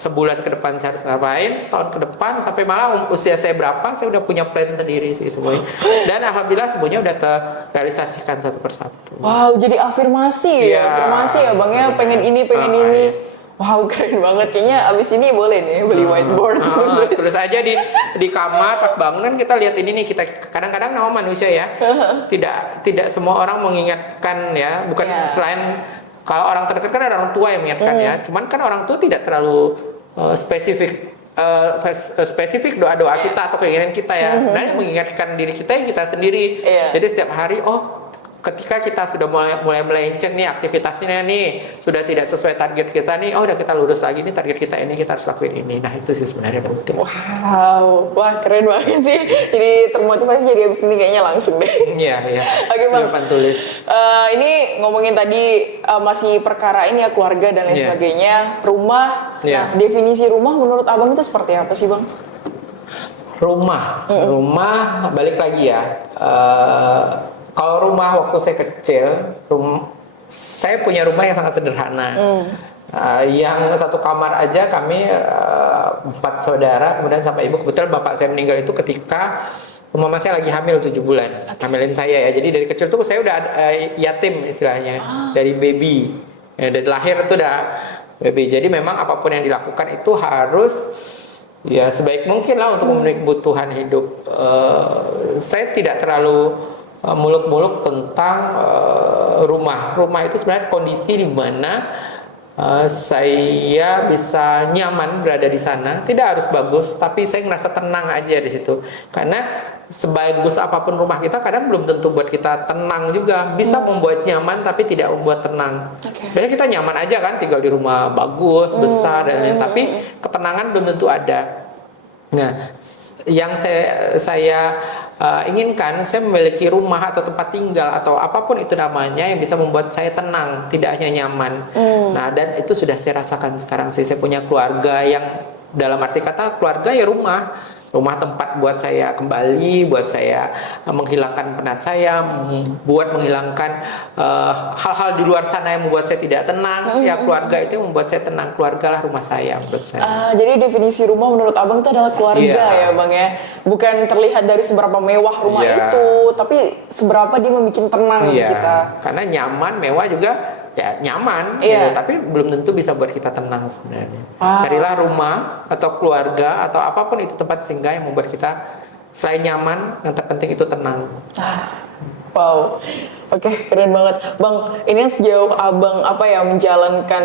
sebulan ke depan saya harus ngapain, setahun ke depan, sampai malah usia saya berapa saya udah punya plan sendiri sih semuanya. Dan alhamdulillah semuanya udah terrealisasikan satu persatu. Wow, jadi afirmasi ya Bang ya, pengen ini. Wow, keren banget. Kayaknya abis ini boleh nih beli whiteboard. Terus aja di kamar pas bangun kan kita lihat ini nih, kita kadang-kadang nama manusia ya. Tidak semua orang mengingatkan ya, bukan selain kalau orang terdekat kan ada orang tua yang mengingatkan ya. Cuman kan orang tua tidak terlalu spesifik doa-doa kita atau keinginan kita ya. Sebenarnya mengingatkan diri kita yang kita sendiri. Jadi setiap hari ketika kita sudah mulai melenceng nih aktivitasnya nih, sudah tidak sesuai target kita nih, udah kita lurus lagi nih, target kita ini kita harus lakuin ini. Nah itu sih sebenarnya penting. Wow, wah keren banget sih. Jadi termotivasi, jadi abis ini kayaknya langsung deh. Iya. Oke Bang. Papan tulis. Ini ngomongin tadi masih perkara ini ya, keluarga dan lain sebagainya, rumah. Nah definisi rumah menurut Abang itu seperti apa sih Bang? Rumah balik lagi ya. Kalau rumah waktu saya kecil, saya punya rumah yang sangat sederhana. Yang satu kamar aja kami 4 saudara, kemudian sampai ibu. Kebetulan bapak saya meninggal itu ketika mama saya lagi hamil 7 bulan, hamilin saya ya. Jadi dari kecil tuh saya udah yatim istilahnya, dari baby, dari lahir tuh udah baby. Jadi memang apapun yang dilakukan itu harus ya sebaik mungkin lah untuk memenuhi kebutuhan hidup. Saya tidak terlalu muluk-muluk tentang rumah. Rumah itu sebenarnya kondisi di mana saya bisa nyaman berada di sana. Tidak harus bagus, tapi saya ngerasa tenang aja di situ. Karena sebagus apapun rumah kita, kadang belum tentu buat kita tenang juga. Bisa membuat nyaman, tapi tidak membuat tenang. Biasanya kita nyaman aja kan, tinggal di rumah bagus, besar dan lain. Tapi ketenangan belum tentu ada. Nah, yang saya inginkan, saya memiliki rumah atau tempat tinggal atau apapun itu namanya yang bisa membuat saya tenang, tidak hanya nyaman. Nah, dan itu sudah saya rasakan sekarang sih. Saya punya keluarga yang dalam arti kata keluarga ya rumah tempat buat saya kembali, buat saya menghilangkan penat saya, buat menghilangkan hal-hal di luar sana yang membuat saya tidak tenang. Ya keluarga itu yang membuat saya tenang. Keluarga lah rumah saya menurut saya. Jadi definisi rumah menurut Abang itu adalah keluarga ya Bang ya. Bukan terlihat dari seberapa mewah rumah itu, tapi seberapa dia membuat tenang kita. Karena nyaman, mewah juga ya nyaman, gitu, tapi belum tentu bisa buat kita tenang sebenarnya. Carilah rumah atau keluarga atau apapun itu tempat singgah yang membuat kita selain nyaman, yang terpenting itu tenang. Wow, oke, keren banget, Bang. Ini sejauh Abang menjalankan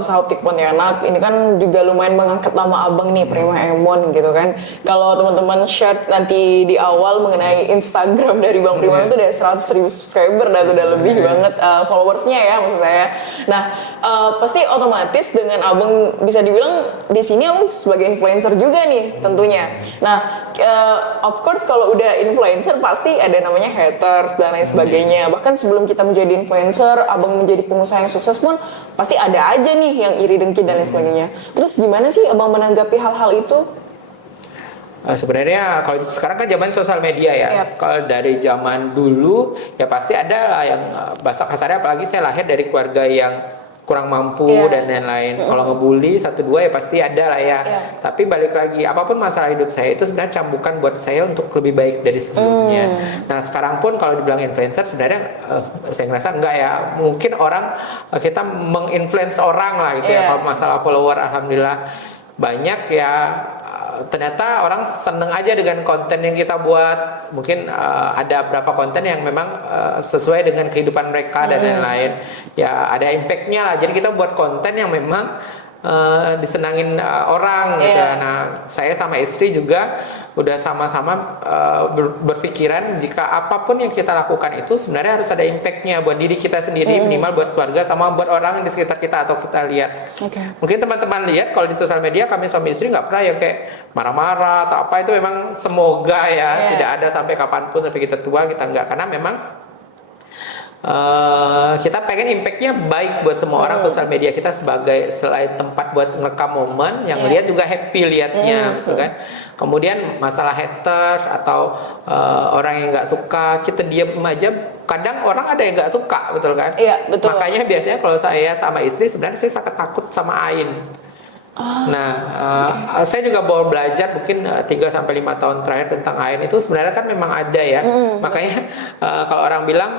usaha optik Pontianak, ini kan juga lumayan mengangkat nama Abang nih, Prima Emon gitu kan. Kalau teman-teman share nanti di awal mengenai Instagram dari Bang Prima itu udah 100.000 subscriber, dan udah lebih banget followersnya ya maksud saya. Nah, pasti otomatis dengan Abang bisa dibilang di sini Abang sebagai influencer juga nih tentunya. Nah, of course kalau udah influencer pasti ada namanya haters dan lain sebagainya. Bahkan sebelum kita menjadi influencer, Abang menjadi pengusaha yang sukses pun pasti ada aja nih yang iri dengki dan lain sebagainya. Terus gimana sih Abang menanggapi hal-hal itu? Sebenarnya kalau sekarang kan zaman sosial media ya. Kalau dari zaman dulu ya pasti ada lah yang bahasa kasarnya, apalagi saya lahir dari keluarga yang kurang mampu dan lain-lain. Kalau ngebully 1-2 ya pasti ada lah ya. Tapi balik lagi, apapun masalah hidup saya itu sebenarnya cambukan buat saya untuk lebih baik dari sebelumnya. Nah sekarang pun kalau dibilang influencer sebenarnya saya ngerasa enggak ya. Mungkin orang kita menginfluence orang lah gitu ya. Kalau masalah follower alhamdulillah banyak ya. Ternyata orang seneng aja dengan konten yang kita buat. Mungkin ada beberapa konten yang memang sesuai dengan kehidupan mereka dan lain-lain. Ya ada impactnya lah. Jadi kita buat konten yang memang disenangin orang gitu. Nah saya sama istri juga udah sama-sama berpikiran jika apapun yang kita lakukan itu sebenarnya harus ada impactnya buat diri kita sendiri, minimal buat keluarga sama buat orang di sekitar kita atau kita lihat. Mungkin teman-teman lihat kalau di sosial media kami suami istri nggak pernah ya kayak marah-marah atau apa, itu memang semoga ya tidak ada sampai kapanpun sampai kita tua kita nggak, karena memang kita pengen impactnya baik buat semua orang. Sosial media kita sebagai selain tempat buat ngerekam momen, yang lihat juga happy liatnya, gitu kan. Kemudian masalah haters atau orang yang nggak suka, kita diam aja. Kadang orang ada yang nggak suka, betul kan? Iya, betul. Makanya biasanya kalau saya sama istri sebenarnya saya sangat takut sama Ain. Nah, saya juga baru belajar mungkin 3-5 tahun terakhir tentang air itu sebenarnya kan memang ada ya. Makanya kalau orang bilang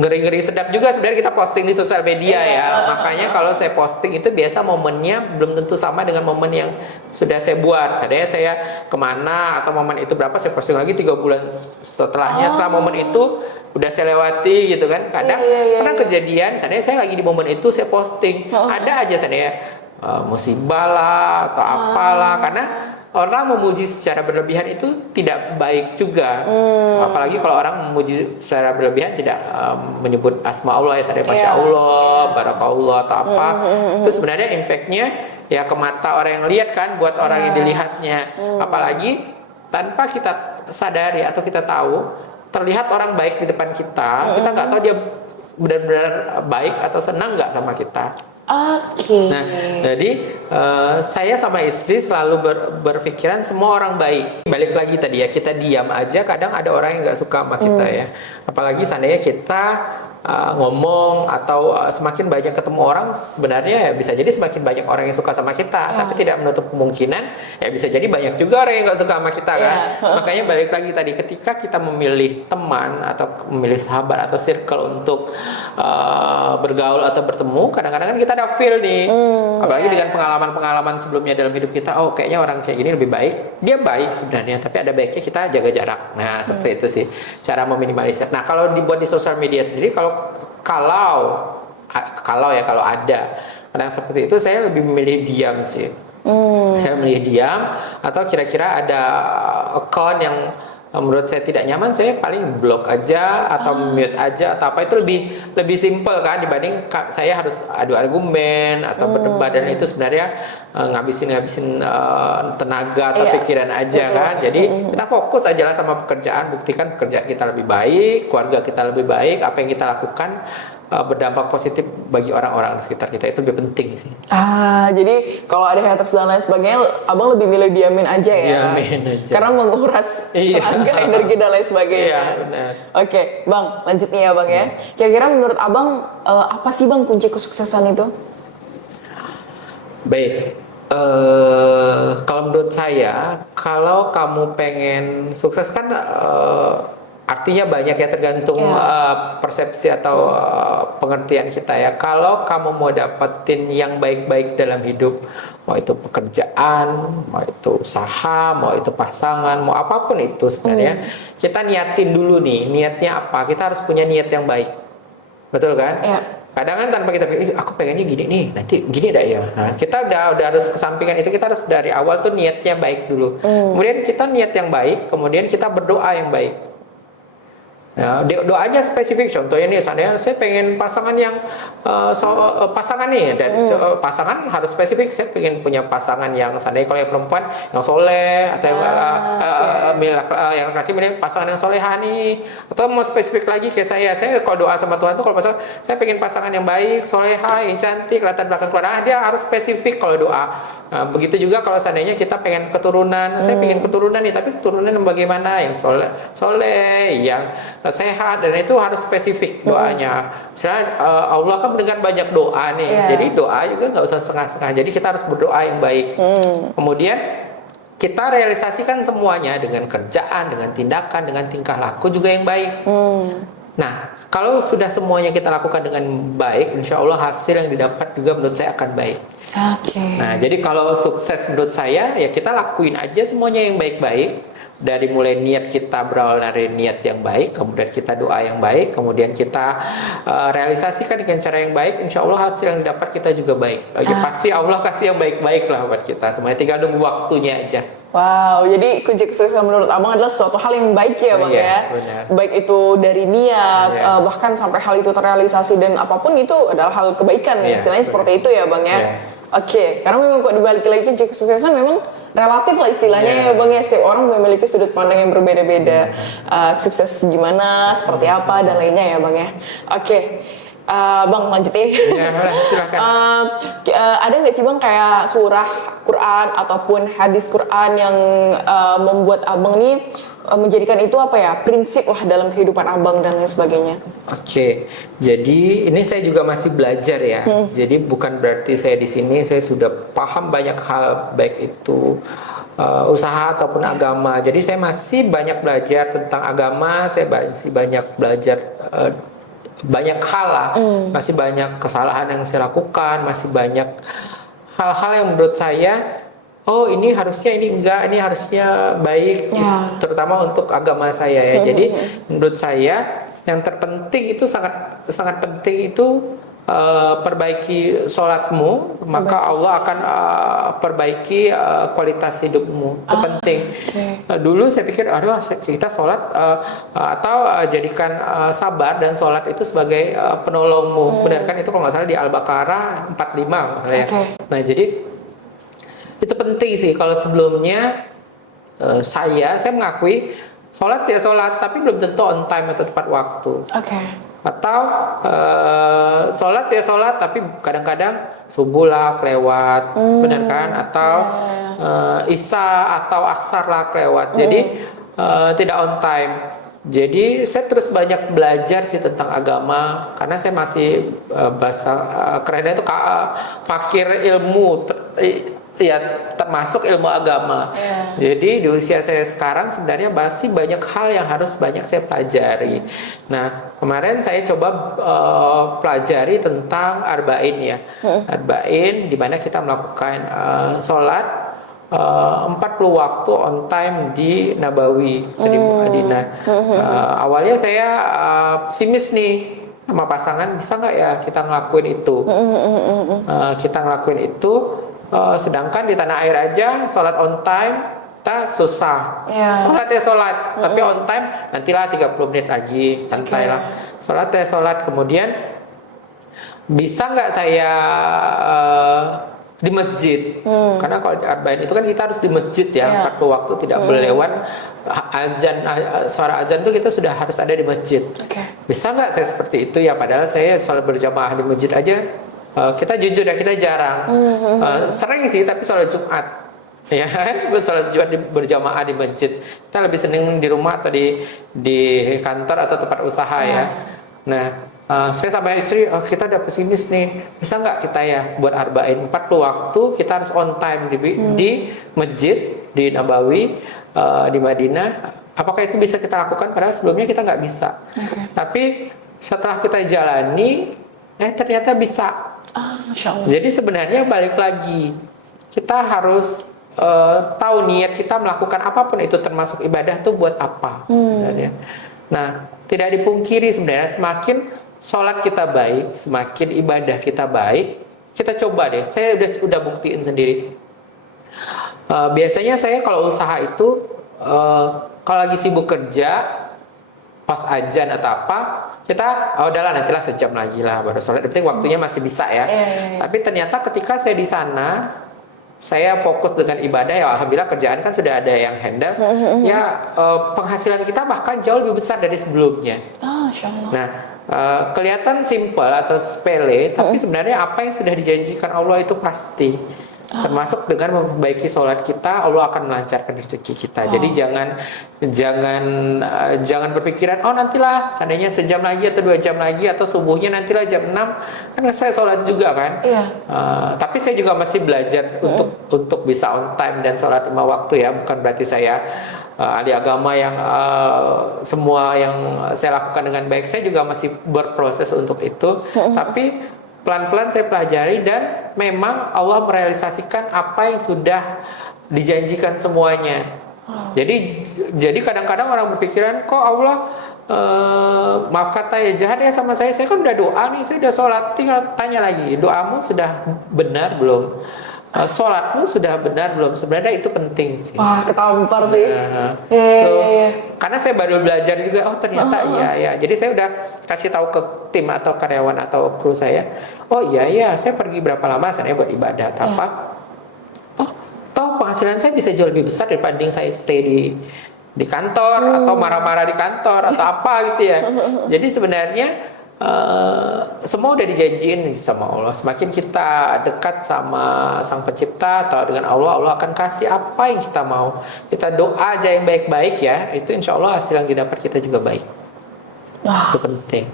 ngeri-ngeri sedap juga sebenarnya kita posting di sosial media ya. Makanya kalau saya posting itu biasa momennya belum tentu sama dengan momen yang sudah saya buat. Seandainya saya kemana atau momen itu berapa, saya posting lagi 3 bulan setelahnya. Setelah momen itu udah saya lewati gitu kan. Kadang pernah kejadian, seandainya saya lagi di momen itu saya posting, ada aja seandainya musibah lah atau apalah, karena orang memuji secara berlebihan itu tidak baik juga. Apalagi kalau orang memuji secara berlebihan tidak menyebut asma Allah ya, misalnya Masya Allah, Barakallah atau apa. Itu sebenarnya impactnya ya ke mata orang yang lihat kan, buat orang yang dilihatnya. Apalagi tanpa kita sadari atau kita tahu, terlihat orang baik di depan kita, kita nggak tahu dia benar-benar baik atau senang nggak sama kita. Nah, jadi saya sama istri selalu berpikiran semua orang baik. Balik lagi tadi ya, kita diam aja, kadang ada orang yang nggak suka sama kita ya. Apalagi seandainya kita ngomong atau semakin banyak ketemu orang, sebenarnya ya bisa jadi semakin banyak orang yang suka sama kita, tapi tidak menutup kemungkinan ya bisa jadi banyak juga orang yang nggak suka sama kita kan. Makanya balik lagi tadi, ketika kita memilih teman atau memilih sahabat atau circle untuk bergaul atau bertemu, kadang-kadang kan kita ada feel nih, apalagi dengan pengalaman-pengalaman sebelumnya dalam hidup kita, oh kayaknya orang kayak gini lebih baik, dia baik sebenarnya, tapi ada baiknya kita jaga jarak. Nah seperti itu sih cara meminimalisir. Nah kalau dibuat di sosial media sendiri, kalau ada kadang seperti itu, saya lebih memilih diam sih. Saya memilih diam, atau kira-kira ada account yang menurut saya tidak nyaman, saya paling blok aja atau mute aja atau apa. Itu lebih simple kan, dibanding saya harus adu argumen atau berdebat, dan itu sebenarnya ngabisin tenaga atau pikiran aja. Betul. Kan. Jadi kita fokus aja lah sama pekerjaan, buktikan pekerjaan kita lebih baik, keluarga kita lebih baik, apa yang kita lakukan berdampak positif bagi orang-orang di sekitar kita, itu lebih penting sih. Jadi kalau ada haters dan lain sebagainya, abang lebih milih diamin aja ya. Diamin aja. Karena menguras tenaga, energi dan lain sebagainya. Iya, benar. Oke, bang, lanjut nih ya bang ya. Kira-kira menurut abang apa sih bang kunci kesuksesan itu? Baik. Kalau menurut saya, kalau kamu pengen sukses kan artinya banyak ya, tergantung persepsi atau pengertian kita ya. Kalau kamu mau dapetin yang baik-baik dalam hidup, mau itu pekerjaan, mau itu usaha, mau itu pasangan, mau apapun itu sebenarnya, kita niatin dulu nih, niatnya apa? Kita harus punya niat yang baik, betul kan? Kadang kan tanpa kita pikir, aku pengennya gini nih, nanti gini dah ya. Nah, kita udah harus kesampingkan itu, kita harus dari awal tuh niatnya baik dulu. Kemudian kita niat yang baik, kemudian kita berdoa yang baik. Ya, doanya spesifik. Contohnya nih, seandainya saya pengen pasangan yang pasangan nih, dan pasangan harus spesifik. Saya pengen punya pasangan yang, seandainya kalau yang perempuan yang soleh, atau yang laki-laki punya pasangan yang soleha nih, atau mau spesifik lagi kayak saya kalau doa sama Tuhan tuh, kalau pasangan saya pengen pasangan yang baik, soleha, yang cantik, latar belakang keluarga, dia harus spesifik kalau doa. Nah, begitu juga kalau seandainya kita pengen keturunan, saya pengen keturunan nih, tapi keturunan yang bagaimana, yang soleh, yang sehat, dan itu harus spesifik doanya. Misalnya Allah kan mendengar banyak doa nih, jadi doa juga nggak usah setengah-setengah. Jadi kita harus berdoa yang baik. Kemudian kita realisasikan semuanya dengan kerjaan, dengan tindakan, dengan tingkah laku juga yang baik. Nah, kalau sudah semuanya kita lakukan dengan baik, insya Allah hasil yang didapat juga menurut saya akan baik. Nah, jadi kalau sukses menurut saya, ya kita lakuin aja semuanya yang baik-baik. Dari mulai niat kita berawal dari niat yang baik, kemudian kita doa yang baik, kemudian kita realisasikan dengan cara yang baik, insya Allah hasil yang didapat kita juga baik. Pasti Allah kasih yang baik-baik lah buat kita. Semuanya tinggal nunggu waktunya aja. Wow, jadi kunci kesuksesan menurut abang adalah suatu hal yang baik ya bang ya. Benar. Baik itu dari niat, bahkan sampai hal itu terrealisasi, dan apapun itu adalah hal kebaikan. Istilahnya seperti itu ya bang ya. Karena memang kok dibalik lagi kunci kesuksesan memang relatif lah istilahnya ya bang ya. Setiap orang memiliki sudut pandang yang berbeda-beda. Sukses gimana, seperti apa, dan lainnya ya bang ya. Bang lanjut ya. Silakan. Ada nggak sih bang kayak surah Quran ataupun hadis Quran yang membuat abang nih menjadikan itu apa ya, prinsip lah dalam kehidupan abang dan lain sebagainya? Jadi ini saya juga masih belajar ya. Jadi bukan berarti saya di sini saya sudah paham banyak hal, baik itu usaha ataupun agama. Jadi saya masih banyak belajar tentang agama, saya masih banyak belajar banyak hal lah, masih banyak kesalahan yang saya lakukan, masih banyak hal-hal yang menurut saya, oh ini harusnya, ini enggak, ini harusnya baik, Ya. terutama untuk agama saya ya. Jadi menurut saya yang terpenting itu sangat sangat penting itu perbaiki sholatmu, maka Allah akan perbaiki kualitas hidupmu. Itu penting. Dulu saya pikir, aduh kita sholat atau jadikan sabar dan sholat itu sebagai penolongmu. Benar kan, itu kalau nggak salah di Al-Baqarah 45 ya. Nah jadi itu penting sih. Kalau sebelumnya saya mengakui sholat ya sholat, tapi belum tentu on time atau tepat waktu. Atau sholat ya sholat, tapi kadang-kadang subuh lah kelewat, benar kan? Atau isya atau asar lah kelewat. Jadi tidak on time. Jadi saya terus banyak belajar sih tentang agama, karena saya masih bahasa kerennya itu fakir ilmu. Ya, termasuk ilmu agama. Jadi di usia saya sekarang sebenarnya masih banyak hal yang harus banyak saya pelajari. Nah, kemarin saya coba pelajari tentang arba'in ya. Arba'in di mana kita melakukan sholat 40 waktu on time di Nabawi, di Madinah. Awalnya saya pesimis nih sama pasangan, bisa nggak ya kita ngelakuin itu? Kita ngelakuin itu. Sedangkan di tanah air aja sholat on time kita susah. Sholat ya sholat, tapi on time nantilah 30 menit lagi, santai lah. Sholat ya sholat. Kemudian bisa nggak saya di masjid? Karena kalau di arba'in itu kan kita harus di masjid ya, 40 waktu tidak boleh lewat. Azan, suara azan itu kita sudah harus ada di masjid. Bisa nggak saya seperti itu ya? Padahal saya sholat berjamaah di masjid aja. Kita jujur ya, kita jarang. Sering sih, tapi sholat Jumat ya kan, sholat Jumat berjamaah di masjid. Kita lebih seneng di rumah atau di kantor atau tempat usaha ya. Nah, saya sama istri, kita udah pesimis nih, bisa nggak kita ya buat arba'in 40 waktu, kita harus on time di masjid di Nabawi, di Madinah. Apakah itu bisa kita lakukan? Padahal sebelumnya kita nggak bisa. Tapi setelah kita jalani, ternyata bisa. Masya Allah. Jadi sebenarnya balik lagi, kita harus tahu niat kita melakukan apapun itu, termasuk ibadah tuh buat apa. Nah, tidak dipungkiri sebenarnya semakin sholat kita baik, semakin ibadah kita baik. Kita coba deh, saya udah buktiin sendiri. Biasanya saya kalau usaha itu kalau lagi sibuk kerja, pas azan atau apa, kita udahlah nantilah sejam lagi lah baru sholat. Penting waktunya masih bisa ya. Tapi ternyata ketika saya di sana, saya fokus dengan ibadah ya, alhamdulillah kerjaan kan sudah ada yang handle. Ya penghasilan kita bahkan jauh lebih besar dari sebelumnya. Nah, kelihatan simple atau sepele, tapi sebenarnya apa yang sudah dijanjikan Allah itu pasti. Termasuk dengan memperbaiki sholat kita, Allah akan melancarkan rezeki kita. Jadi jangan berpikiran, oh nantilah seandainya sejam lagi atau 2 jam lagi atau subuhnya nantilah jam 6 kan saya sholat juga kan. Tapi saya juga masih belajar untuk bisa on time dan sholat 5 waktu ya. Bukan berarti saya ahli agama yang semua yang saya lakukan dengan baik. Saya juga masih berproses untuk itu. Tapi pelan-pelan saya pelajari dan memang Allah merealisasikan apa yang sudah dijanjikan semuanya. Jadi kadang-kadang orang berpikiran, kok Allah maaf kata ya jahat ya sama saya kan udah doa nih, saya udah sholat, tinggal tanya lagi, doamu sudah benar belum? Sholatmu sudah benar belum? Sebenarnya itu penting sih. Wah, ketampar sih. Karena saya baru belajar juga, oh ternyata iya. Jadi saya udah kasih tahu ke tim atau karyawan atau kru saya, oh iya saya pergi berapa lama saya buat ibadah apa? Toh penghasilan saya bisa jauh lebih besar dibanding saya stay di kantor atau marah-marah di kantor atau apa gitu ya. Jadi sebenarnya semua udah dijanjiin sama Allah. Semakin kita dekat sama Sang Pencipta atau dengan Allah, Allah akan kasih apa yang kita mau. Kita doa aja yang baik-baik ya, itu insya Allah hasil yang didapat kita juga baik. Itu penting.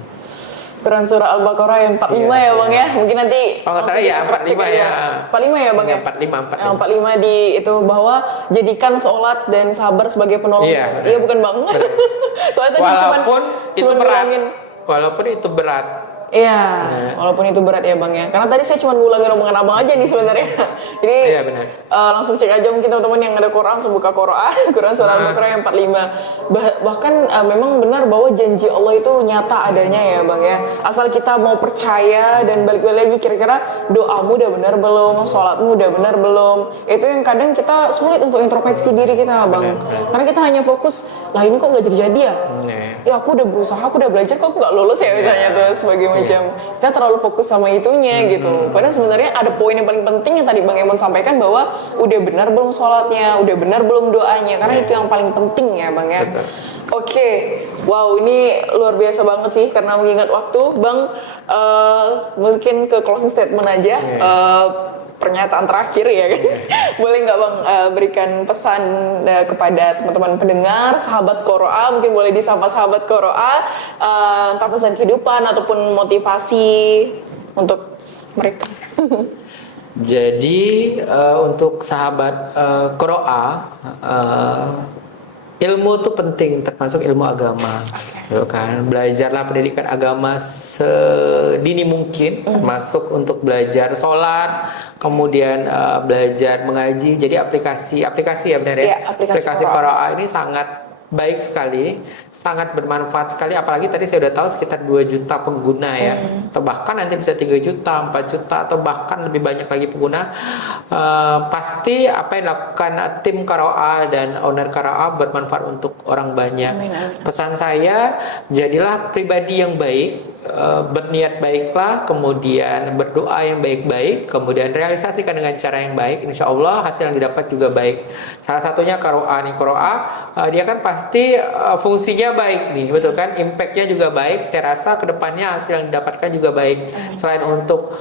Quran surah Al-Baqarah yang 45 ya Bang ya. Mungkin nanti nggak salah ya 45 ya. 45 ya Bang ya. 45 di itu, bahwa jadikan sholat dan sabar sebagai penolong. Iya bukan Bang. Soalnya tadi walaupun itu berat. walaupun itu berat. Iya, walaupun itu berat ya Bang ya. Karena tadi saya cuma ngulangin omongan Abang aja nih sebenarnya. Jadi Iya, benar. langsung cek aja mungkin teman-teman yang ada Quran, buka Quran, Quran surah Al-Baqarah yang 45. Bahkan memang benar bahwa janji Allah itu nyata adanya ya Bang ya. Asal kita mau percaya dan balik-balik lagi kira-kira doamu udah benar belum, sholatmu udah benar belum. Itu yang kadang kita sulit untuk introspeksi diri kita Bang. Karena kita hanya fokus, lah ini kok nggak jadi-jadi ya? Ya aku udah berusaha, aku udah belajar, kok aku nggak lulus ya misalnya tuh sebagai macam kita terlalu fokus sama itunya gitu. Padahal sebenarnya ada poin yang paling penting yang tadi Bang Emon sampaikan bahwa udah benar belum sholatnya, udah benar belum doanya, karena itu yang paling penting ya Bang ya. Oke, wow ini luar biasa banget sih karena mengingat waktu Bang, mungkin ke closing statement aja. Pernyataan terakhir ya kan, boleh nggak Bang berikan pesan kepada teman-teman pendengar, sahabat Qoro'a, mungkin boleh disapa sahabat Qoro'a, entah pesan kehidupan ataupun motivasi untuk mereka. Jadi untuk sahabat Qoro'a, ilmu itu penting, termasuk ilmu agama. Gitu kan, belajarlah pendidikan agama sedini mungkin, termasuk untuk belajar sholat, kemudian belajar mengaji. Jadi aplikasi ya benar ya. Iya, aplikasi Qoro'a ini sangat baik sekali, sangat bermanfaat sekali. Apalagi tadi saya udah tahu sekitar 2 juta pengguna ya, atau bahkan nanti bisa 3 juta, 4 juta, atau bahkan lebih banyak lagi pengguna. Pasti apa yang dilakukan tim Qoro'a dan owner Qoro'a bermanfaat untuk orang banyak. Amin. Pesan saya, jadilah pribadi yang baik, berniat baiklah, kemudian berdoa yang baik-baik, kemudian realisasikan dengan cara yang baik. Insya Allah hasil yang didapat juga baik. Salah satunya Qoro'a nih, dia kan pasti fungsinya baik nih, betul kan? Impactnya juga baik. Saya rasa kedepannya hasil yang didapatkan juga baik. Selain untuk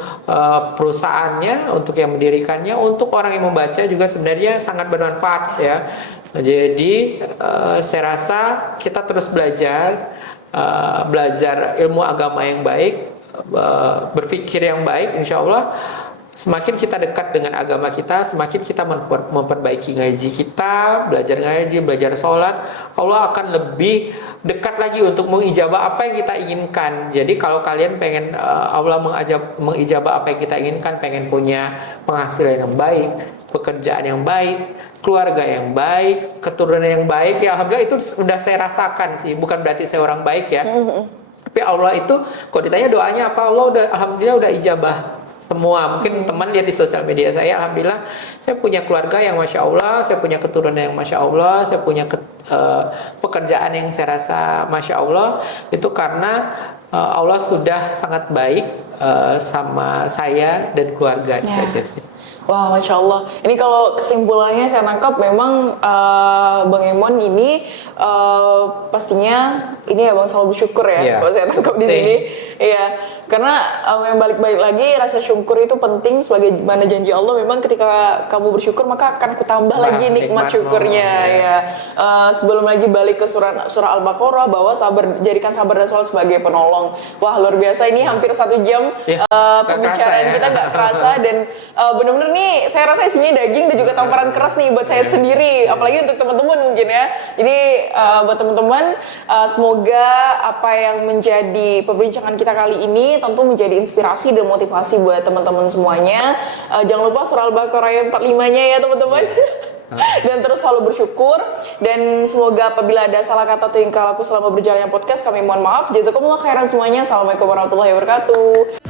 perusahaannya, untuk yang mendirikannya, untuk orang yang membaca juga sebenarnya sangat bermanfaat ya. Jadi saya rasa kita terus belajar ilmu agama yang baik, berpikir yang baik. Insya Allah semakin kita dekat dengan agama kita, semakin kita memperbaiki ngaji kita, belajar ngaji, belajar sholat, Allah akan lebih dekat lagi untuk mengijabah apa yang kita inginkan. Jadi kalau kalian pengen Allah mengijabah apa yang kita inginkan, pengen punya penghasilan yang baik, pekerjaan yang baik, keluarga yang baik, keturunan yang baik, ya alhamdulillah itu sudah saya rasakan sih. Bukan berarti saya orang baik ya, tapi Allah itu kalau ditanya doanya apa, Allah alhamdulillah udah ijabah semua. Mungkin teman lihat di sosial media saya, alhamdulillah saya punya keluarga yang masya Allah, saya punya keturunan yang masya Allah, saya punya pekerjaan yang saya rasa masya Allah. Itu karena Allah sudah sangat baik sama saya dan keluarga. Itu aja sih. Wah, Masya Allah. Ini kalau kesimpulannya saya tangkap memang Bang Emon ini pastinya ini ya Bang selalu bersyukur ya. Kalau saya tangkap di sini. Iya, karena yang balik-balik lagi rasa syukur itu penting sebagaimana janji Allah. Memang ketika kamu bersyukur maka akan kutambah lagi nikmat syukurnya ya. Sebelum lagi balik ke surah Al-Baqarah bahwa jadikan sabar dan sholat sebagai penolong. Wah, luar biasa, ini hampir 1 jam pembicaraan kita nggak kerasa dan benar-benar nih saya rasa isinya daging dan juga tamparan keras nih buat saya sendiri, apalagi untuk teman-teman mungkin ya. Jadi buat teman-teman semoga apa yang menjadi perbincangan kita kali ini tentu menjadi inspirasi dan motivasi buat teman-teman semuanya. Jangan lupa surah Al-Baqarah yang 45-nya ya teman-teman. Dan terus selalu bersyukur, dan semoga apabila ada salah kata atau tingkah laku selama berjalannya podcast kami mohon maaf. Jazakumullah khairan semuanya. Assalamualaikum warahmatullahi wabarakatuh.